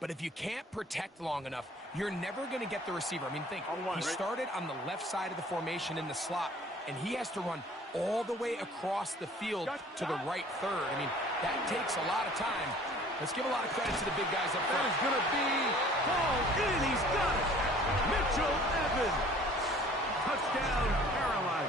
But if you can't protect long enough, you're never going to get the receiver. I mean, think, he started on the left side of the formation in the slot, and he has to run all the way across the field to the right 3rd. I mean, that takes a lot of time. Let's give a lot of credit to the big guys up front. That is going to be ball in. He's got it. Mitchell Evans. Touchdown, Carolina.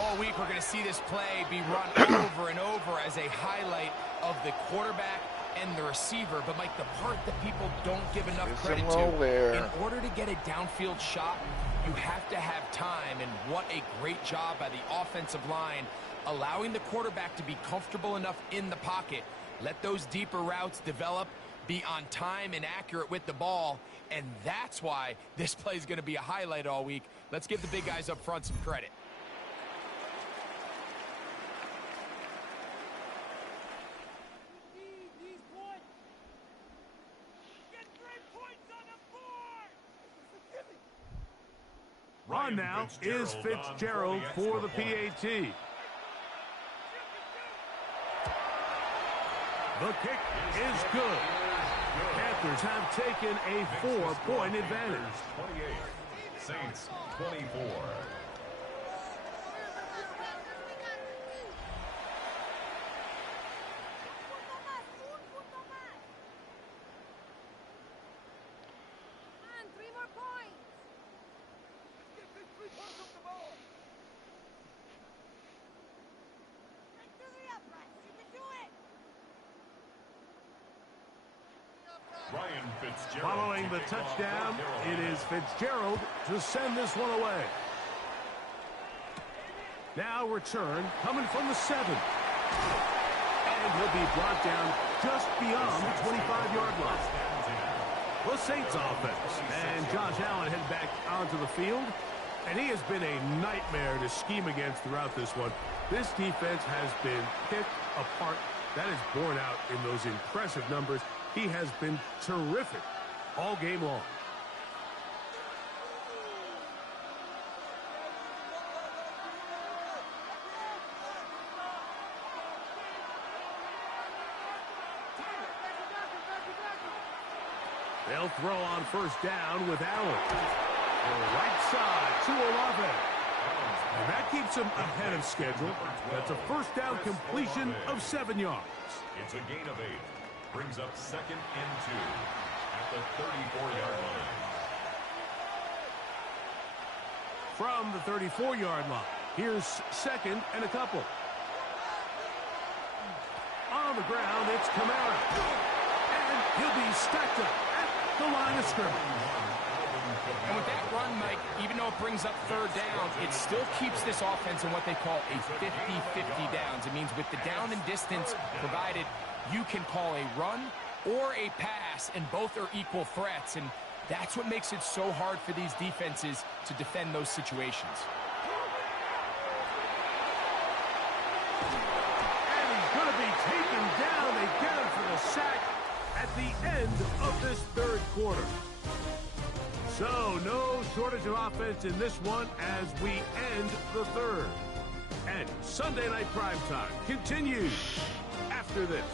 All week we're going to see this play be run over and over as a highlight of the quarterback and the receiver. But, Mike, the part that people don't give enough credit to, in order to get a downfield shot, you have to have time. And what a great job by the offensive line, allowing the quarterback to be comfortable enough in the pocket. Let those deeper routes develop, be on time and accurate with the ball. And that's why this play is going to be a highlight all week. Let's give the big guys up front some credit. On now is Fitzgerald for the PAT. The kick is good. Panthers have taken a 4-point advantage. 28, Saints 24. Ryan Fitzgerald. Following the touchdown, it is Fitzgerald to send this one away. Now return coming from the 7. And he'll be brought down just beyond the 25-yard line. The Saints offense. And Josh Allen head back onto the field. And he has been a nightmare to scheme against throughout this one. This defense has been picked apart. That is borne out in those impressive numbers. He has been terrific all game long. They'll throw on first down with Allen. The right side to Olave. And that keeps him ahead of schedule. That's a first down completion of 7 yards. It's a gain of 8. Brings up 2nd and 2 at the 34-yard line. From the 34-yard line, here's 2nd and a couple. On the ground, it's Kamara. And he'll be stacked up at the line of scrimmage. And with that run, Mike, even though it brings up third down, it still keeps this offense in what they call a 50-50 downs. It means with the down and distance provided, you can call a run or a pass, and both are equal threats. And that's what makes it so hard for these defenses to defend those situations. And he's going to be taken down. They get him for the sack at the end of this third quarter. So, no shortage of offense in this one as we end the third. And Sunday Night Primetime continues after this.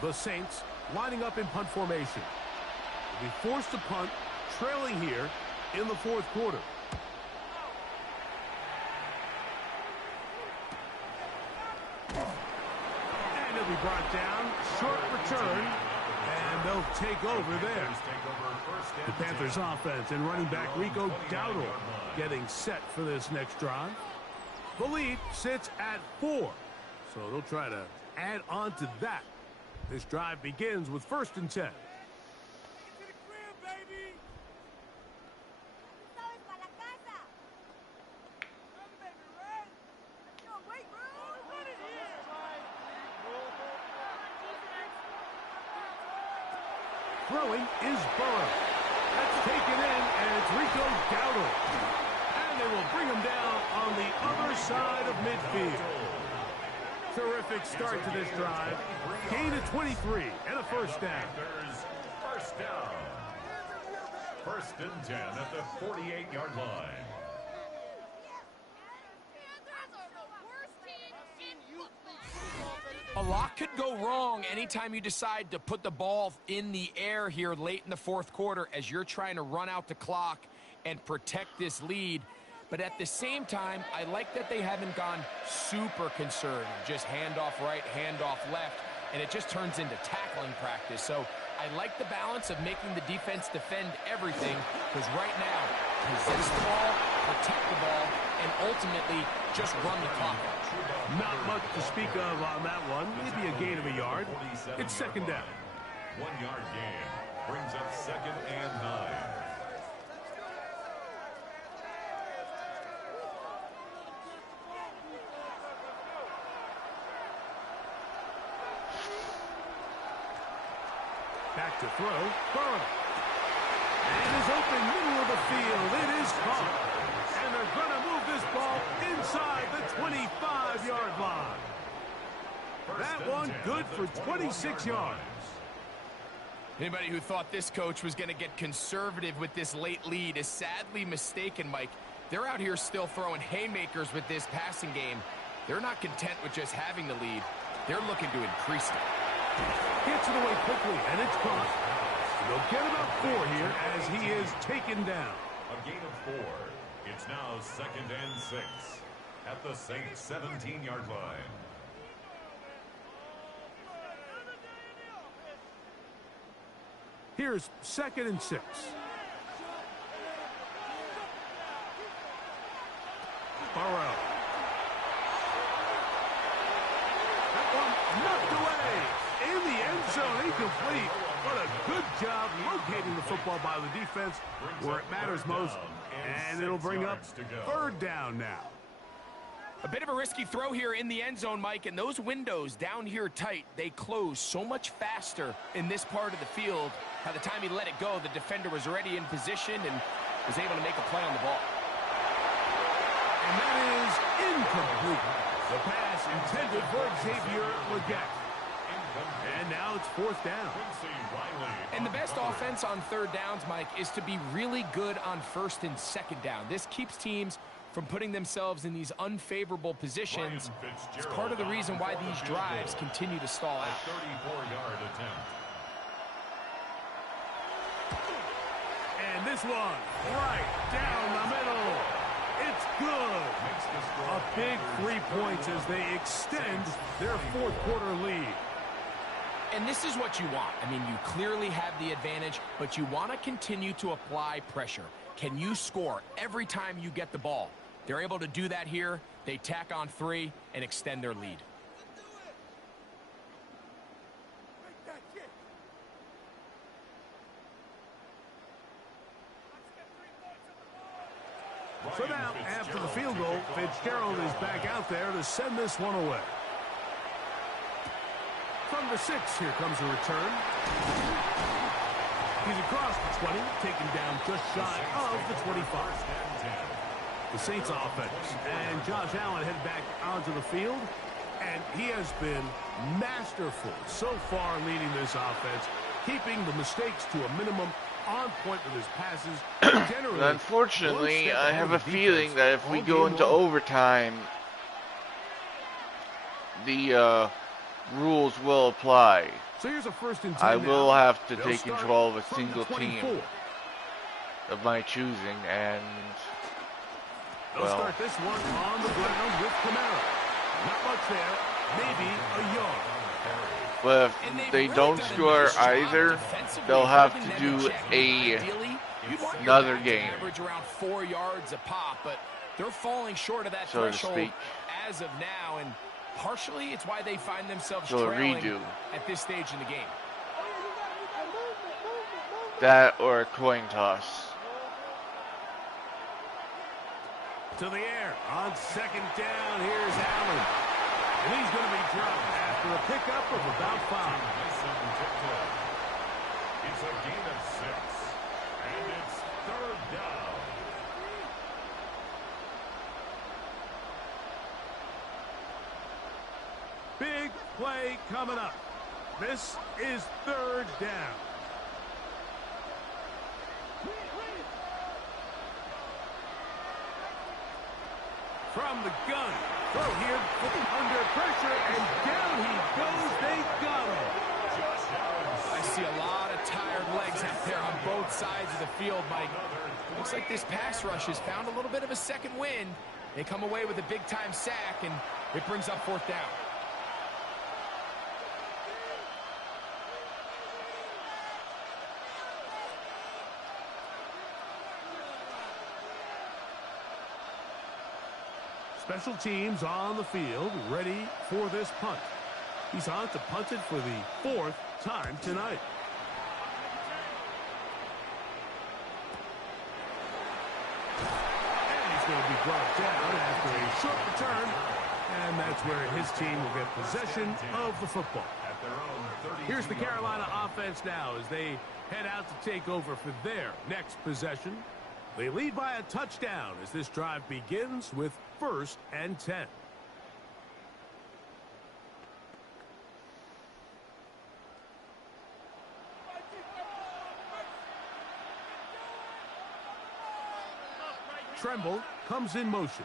The Saints lining up in punt formation. They'll be forced to punt, trailing here in the fourth quarter. And he'll be brought down. Short return. And they'll take over there. The Panthers offense and running back Rico Dowdle getting set for this next drive. The lead sits at 4. So they'll try to add on to that. This drive begins with 1st and 10. Throwing is Burrow. That's taken in, and it's Rico Dowdle. And they will bring him down on the other side of midfield. Terrific start to this drive. Gain of 23 and a first down. First down. 1st and 10 at the 48-yard line. A lot could go wrong anytime you decide to put the ball in the air here late in the fourth quarter as you're trying to run out the clock and protect this lead. But at the same time, I like that they haven't gone super conservative. Just handoff right, handoff left, and it just turns into tackling practice. So I like the balance of making the defense defend everything, because right now, possess the ball, protect the ball, and ultimately just run the clock out. Not much to speak of on that one. Maybe a gain of a yard. It's 2nd down. 1-yard gain brings up 2nd and 9. Back to throw. Burrow. And is open middle of the field. It is caught. And they're going to move this ball inside the 25-yard line. That one good for 26 yards. Anybody who thought this coach was going to get conservative with this late lead is sadly mistaken, Mike. They're out here still throwing haymakers with this passing game. They're not content with just having the lead. They're looking to increase it. Gets it away quickly, and it's caught. They'll get about 4 here as he is taken down. A gain of 4. It's now 2nd and 6 at the Saints' 17-yard line. Here's 2nd and 6. Burrow. That one knocked away. In the end zone, incomplete. What a good job locating the football by the defense where it matters most. And it'll bring up 3rd down now. A bit of a risky throw here in the end zone, Mike, and those windows down here tight, they close so much faster in this part of the field. By the time he let it go, the defender was already in position and was able to make a play on the ball. And that is incomplete. The pass intended for Xavier Legette. And now it's 4th down. And the best offense on 3rd downs, Mike, is to be really good on 1st and 2nd down. This keeps teams from putting themselves in these unfavorable positions. It's part of the reason why these drives continue to stall out. 34-yard attempt. And this one, right down the middle. It's good. A big 3 points as they extend their 4th quarter lead. And this is what you want. I mean, you clearly have the advantage, but you want to continue to apply pressure. Can you score every time you get the ball? They're able to do that here. They tack on 3 and extend their lead. So now, after the field goal, Fitzgerald is back out there to send this one away. From the 6, here comes a return. He's across the 20, taken down just shy of the 25. The Saints offense, and Josh Allen head back onto the field, and he has been masterful so far leading this offense, keeping the mistakes to a minimum, on point with his passes. Generally, unfortunately, I have a feeling that if we go into overtime, the rules will apply. So here's a 1st and 10 I will now. have to They'll take start control of a from single the team 24. of my choosing, and They'll start this one on the ground with Kamara. Not much there, maybe a yard. but if they don't score either, they'll have to do another game, average around 4 yards a pop, but they're falling short of that so to threshold speak. as of now, and partially it's why they find themselves So a trailing redo. at this stage in the game. That or a coin toss. To the air on 2nd down. Here's Allen. And he's going to be dropped after a pickup of about 5. It's a gain of 6, and it's 3rd down. Big play coming up. This is 3rd down. From the gun. Throw here under pressure, and down he goes. They got him. I see a lot of tired legs out there on both sides of the field, Mike. Looks like this pass rush has found a little bit of a second wind. They come away with a big-time sack, and it brings up 4th down. Special teams on the field, ready for this punt. He's on to punt it for the 4th time tonight. And he's going to be brought down after a short return. And that's where his team will get possession of the football. Here's the Carolina offense now as they head out to take over for their next possession. They lead by a touchdown as this drive begins with 1st and 10. Tremble comes in motion.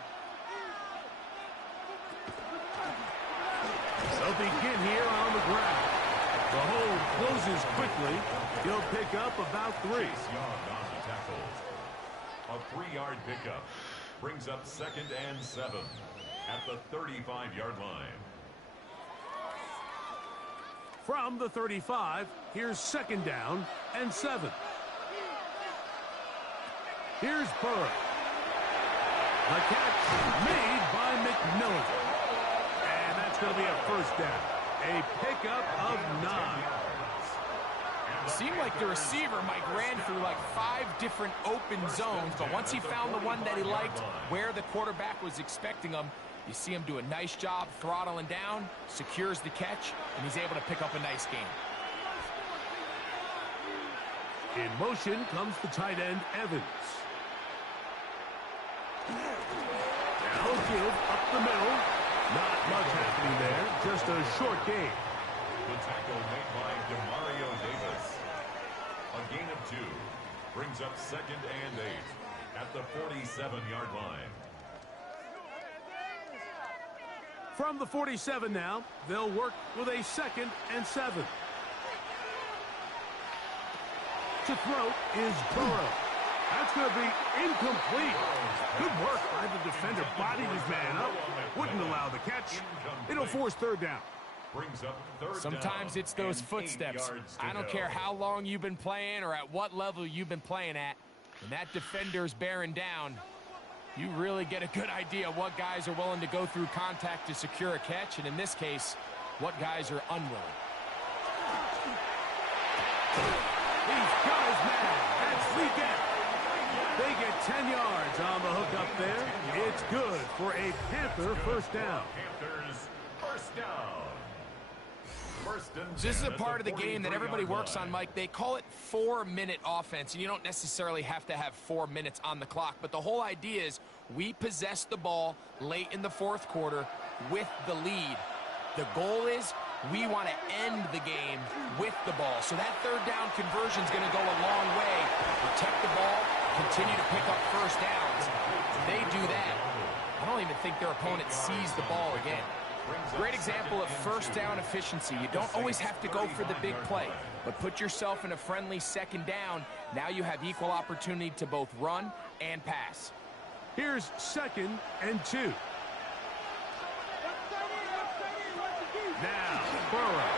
They'll begin here on the ground. The hold closes quickly. He'll pick up about 3. A 3-yard pickup brings up 2nd and 7 at the 35-yard line. From the 35, here's 2nd down and 7. Here's Burrow. The catch made by McMillan. And that's going to be a 1st down. A pickup of 9. It seemed like the receiver, Mike, ran through like 5 different open zones, but once he found the one that he liked, where the quarterback was expecting him, you see him do a nice job throttling down, secures the catch, and he's able to pick up a nice gain. In motion comes the tight end, Evans. Now give up the middle. Not much happening there, just a short gain. The tackle made by Demario Davis. A gain of 2 brings up 2nd and 8 at the 47-yard line. From the 47 now, they'll work with a 2nd and 7. To throw is Burrow. That's going to be incomplete. Good work by the defender. Bodied his man up. Wouldn't allow the catch. It'll force 3rd down. Sometimes it's those footsteps. I don't care how long you've been playing or at what level you've been playing at. When that defender's bearing down, you really get a good idea of what guys are willing to go through contact to secure a catch, and in this case, what guys are unwilling. These guys, man, that's weekend. They get 10 yards on the hook up there. It's good for a Panther 1st down. Panthers 1st down. This is a part of the game that everybody works on, Mike. They call it 4-minute offense, and you don't necessarily have to have 4 minutes on the clock. But the whole idea is we possess the ball late in the 4th quarter with the lead. The goal is we want to end the game with the ball. So that 3rd down conversion is going to go a long way. Protect the ball, continue to pick up 1st downs. If they do that, I don't even think their opponent sees the ball again. Great example of 1st down efficiency. You don't always have to go for the big play, but put yourself in a friendly 2nd down. Now you have equal opportunity to both run and pass. Here's 2nd and 2. Now, Burrow.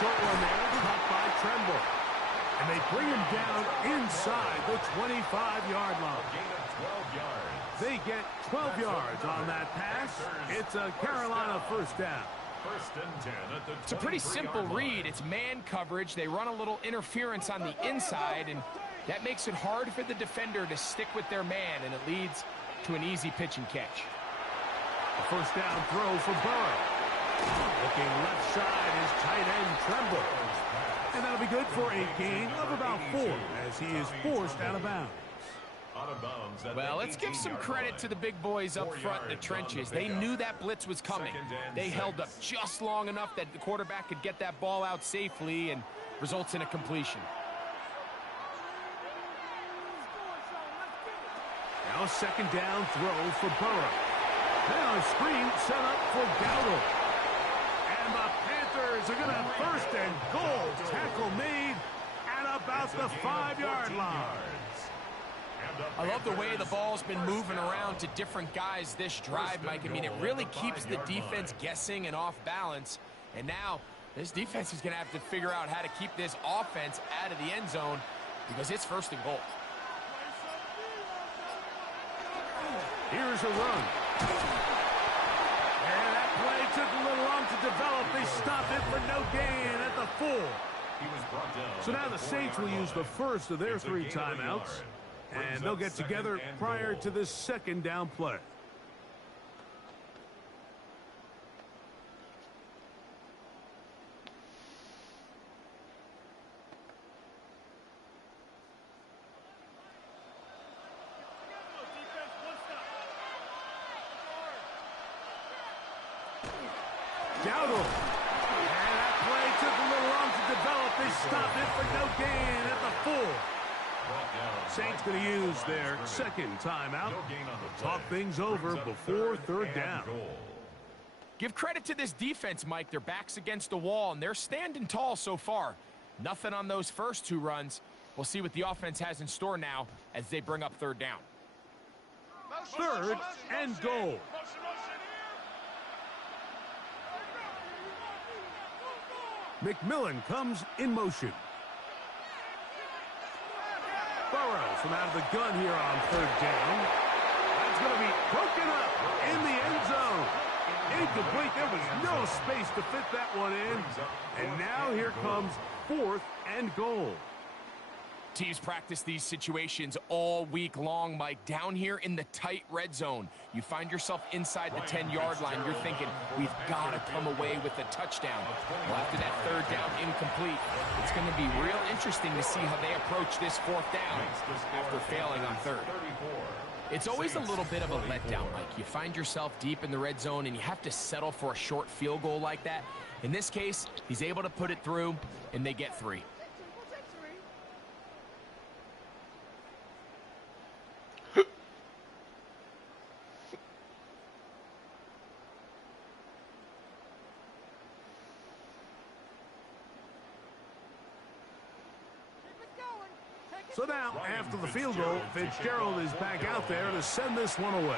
Short one there, caught by Tremble. And they bring him down inside the 25-yard line. They get 12 yards on that pass. It's a Carolina 1st down. It's a pretty simple read. It's man coverage. They run a little interference on the inside, and that makes it hard for the defender to stick with their man, and it leads to an easy pitch and catch. A 1st down throw for Burrow. Looking left side is tight end Tremble. And that'll be good for a gain of about 4 as he is forced out of bounds. Well, let's give some credit to the big boys up front in the trenches. They knew that blitz was coming. They held up just long enough that the quarterback could get that ball out safely and results in a completion. Now 2nd down throw for Burrow. Now a screen set up for Gallo. And the Panthers are going to have 1st and goal. Tackle made at about the 5-yard line. I love the way the ball's been moving around to different guys this drive, Mike. I mean, it really keeps the defense guessing and off balance. And now this defense is going to have to figure out how to keep this offense out of the end zone because it's 1st and goal. Here's a run. And that play took a little long to develop. They stop it for no gain at the 4. So now the Saints will use the first of their 3 timeouts. And they'll get together prior to this 2nd down play. Dowdle. And that play took a little long to develop. They stopped it for no gain at the 4. Saints going to use their 2nd timeout. Talk things over before 3rd down. Give credit to this defense, Mike. Their back's against the wall, and they're standing tall so far. Nothing on those first 2 runs. We'll see what the offense has in store now as they bring up third down. Third and goal. McMillan comes in motion. Burrows from out of the gun here on third down. That's going to be broken up in the end zone. Incomplete. There was no space to fit that one in. And now here comes fourth and goal. Teams practice these situations all week long, Mike. Down here in the tight red zone, you find yourself inside the 10-yard line. You're thinking, we've got to come away with a touchdown. Well, after that third down incomplete, it's going to be real interesting to see how they approach this fourth down after failing on third. It's always a little bit of a letdown, Mike. You find yourself deep in the red zone, and you have to settle for a short field goal like that. In this case, he's able to put it through, and they get 3. So now, after the field goal, Fitzgerald is back out there to send this one away.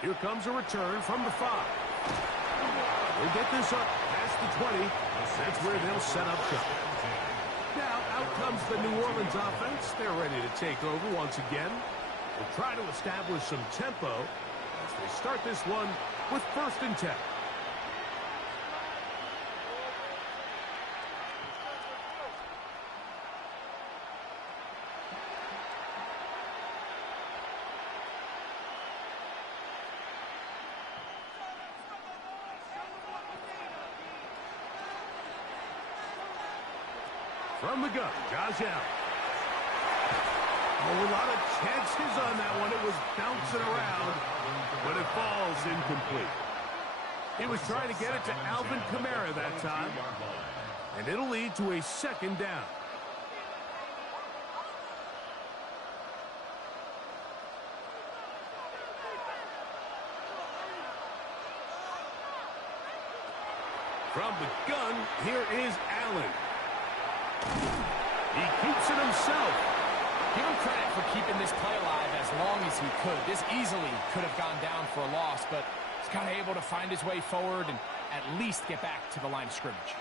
Here comes a return from the 5. They'll get this up past the 20. That's where they'll set up shop. Now, out comes the New Orleans offense. They're ready to take over once again. They'll try to establish some tempo as they start this one with 1st and 10. From the gun, Josh Allen. Oh, a lot of chances on that one. It was bouncing around, but it falls incomplete. He was trying to get it to Alvin Kamara that time, and it'll lead to a 2nd down. From the gun, here is Allen. He keeps it himself. Give him credit for keeping this play alive as long as he could. This easily could have gone down for a loss, but he's kind of able to find his way forward and at least get back to the line of scrimmage.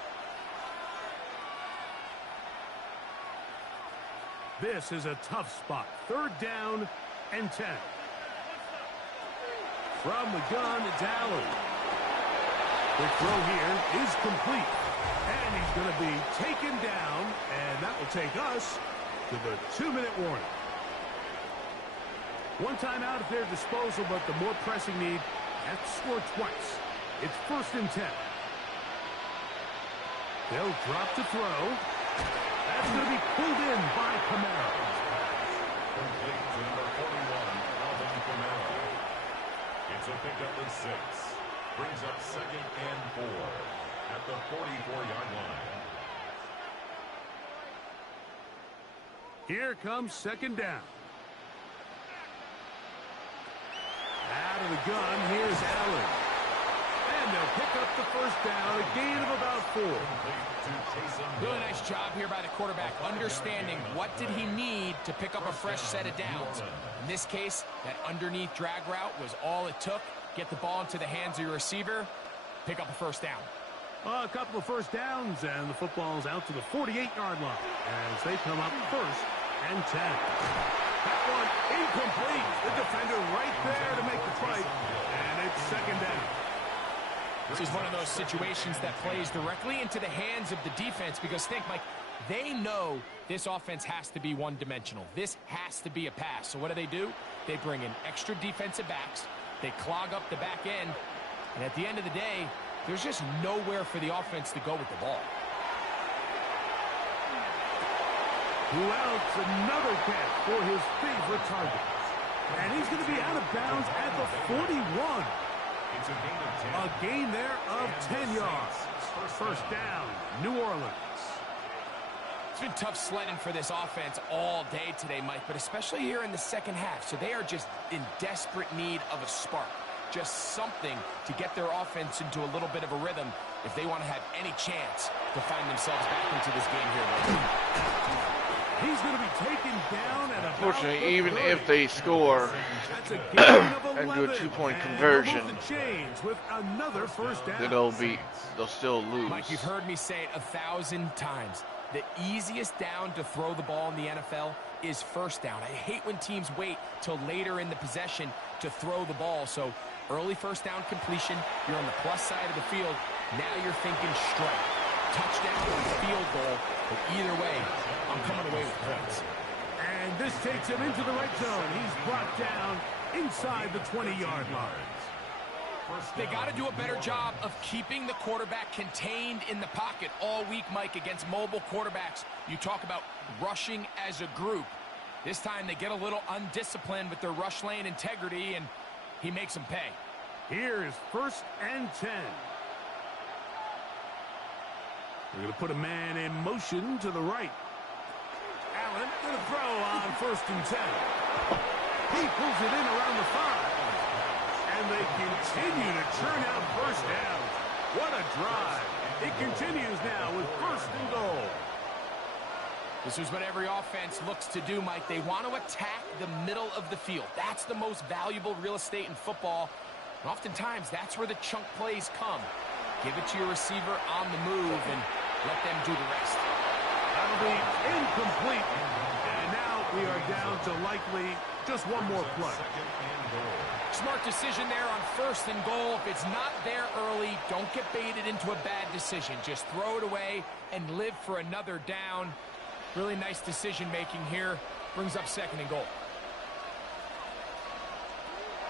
This is a tough spot. 3rd down and 10. From the gun, it's Allen. The throw here is complete. And he's going to be taken down, and that will take us to the 2-minute warning. One timeout at their disposal, but the more pressing need, have to score twice. It's 1st and 10. They'll drop to throw. That's going to be pulled in by Kamara. Complete to number 41, Alvin Kamara. It's a pickup of 6. Brings up 2nd and 4 at the 44-yard line. Here comes 2nd down. Out of the gun, here's Allen. And they'll pick up the 1st down, a gain of about 4. Really nice job here by the quarterback, understanding what did he need to pick up a fresh set of downs. In this case, that underneath drag route was all it took. Get the ball into the hands of your receiver, pick up a 1st down. A couple of 1st downs, and the football's out to the 48-yard line as they come up 1st and 10. That one incomplete. The defender right there to make the play, and it's 2nd down. This is one of those situations that plays directly into the hands of the defense because think, Mike, they know this offense has to be one-dimensional. This has to be a pass. So what do? They bring in extra defensive backs. They clog up the back end. And at the end of the day, there's just nowhere for the offense to go with the ball. Who else? Another catch for his favorite target. And he's going to be out of bounds at the 41. It's a gain of 10. A gain there of 10 yards. 1st down, New Orleans. It's been tough sledding for this offense all day today, Mike, but especially here in the 2nd half. So they are just in desperate need of a spark. just something to get their offense into a little bit of a rhythm if they want to have any chance to find themselves back into this game here. He's going to be taken down at about Unfortunately, even if they score That's a gain of and do a 11, two-point and conversion, they'll move the chains with another first down. they'll still lose. Mike, you've heard me say it 1,000 times. The easiest down to throw the ball in the NFL is first down. I hate when teams wait till later in the possession to throw the ball. So early first down completion, you're on the plus side of the field. Now you're thinking strike, touchdown, or field goal. But either way, I'm coming away with points. And this takes him into the right zone. He's brought down inside the 20-yard line. They got to do a better job of keeping the quarterback contained in the pocket all week, Mike, against mobile quarterbacks. You talk about rushing as a group. This time they get a little undisciplined with their rush lane integrity, and he makes them pay. Here is 1st and 10. We're going to put a man in motion to the right. Allen going to throw on 1st and 10. He pulls it in around the 5. And they continue to churn out first downs. What a drive. It continues now with 1st and goal. This is what every offense looks to do, Mike. They want to attack the middle of the field. That's the most valuable real estate in football. And oftentimes, that's where the chunk plays come. Give it to your receiver on the move and let them do the rest. That'll be incomplete. And now we are down to likely just one more play. Smart decision there on 1st and goal. If it's not there early, don't get baited into a bad decision. Just throw it away and live for another down. Really nice decision making here. Brings up 2nd and goal.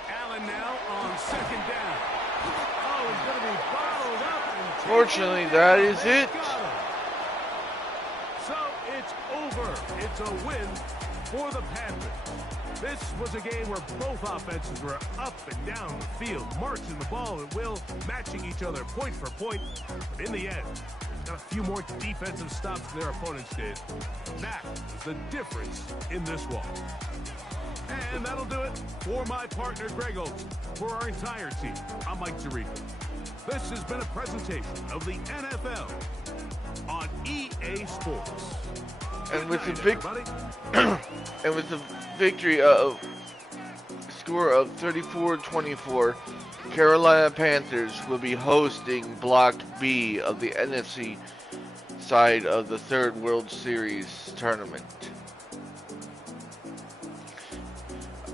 Allen now on 2nd down. Oh, he's going to be followed up. And Fortunately, that is it. So it's over. It's a win for the Panthers. This was a game where both offenses were up and down the field, marching the ball at will, matching each other point for point. But in the end, got a few more defensive stops than their opponents did. That is the difference in this one. And that'll do it for my partner, Greg Olson. For our entire team, I'm Mike Tirico. This has been a presentation of the NFL on EA Sports. And with the victory of score of 34-24, Carolina Panthers will be hosting Block B of the NFC side of the 3rd World Series tournament.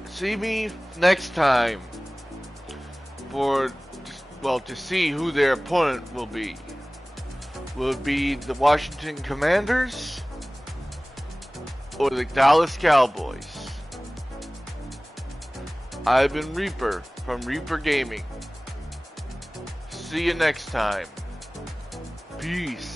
See me next time to see who their opponent will be. Will it be the Washington Commanders or the Dallas Cowboys? I've been Reaper from Reaper Gaming. See you next time. Peace.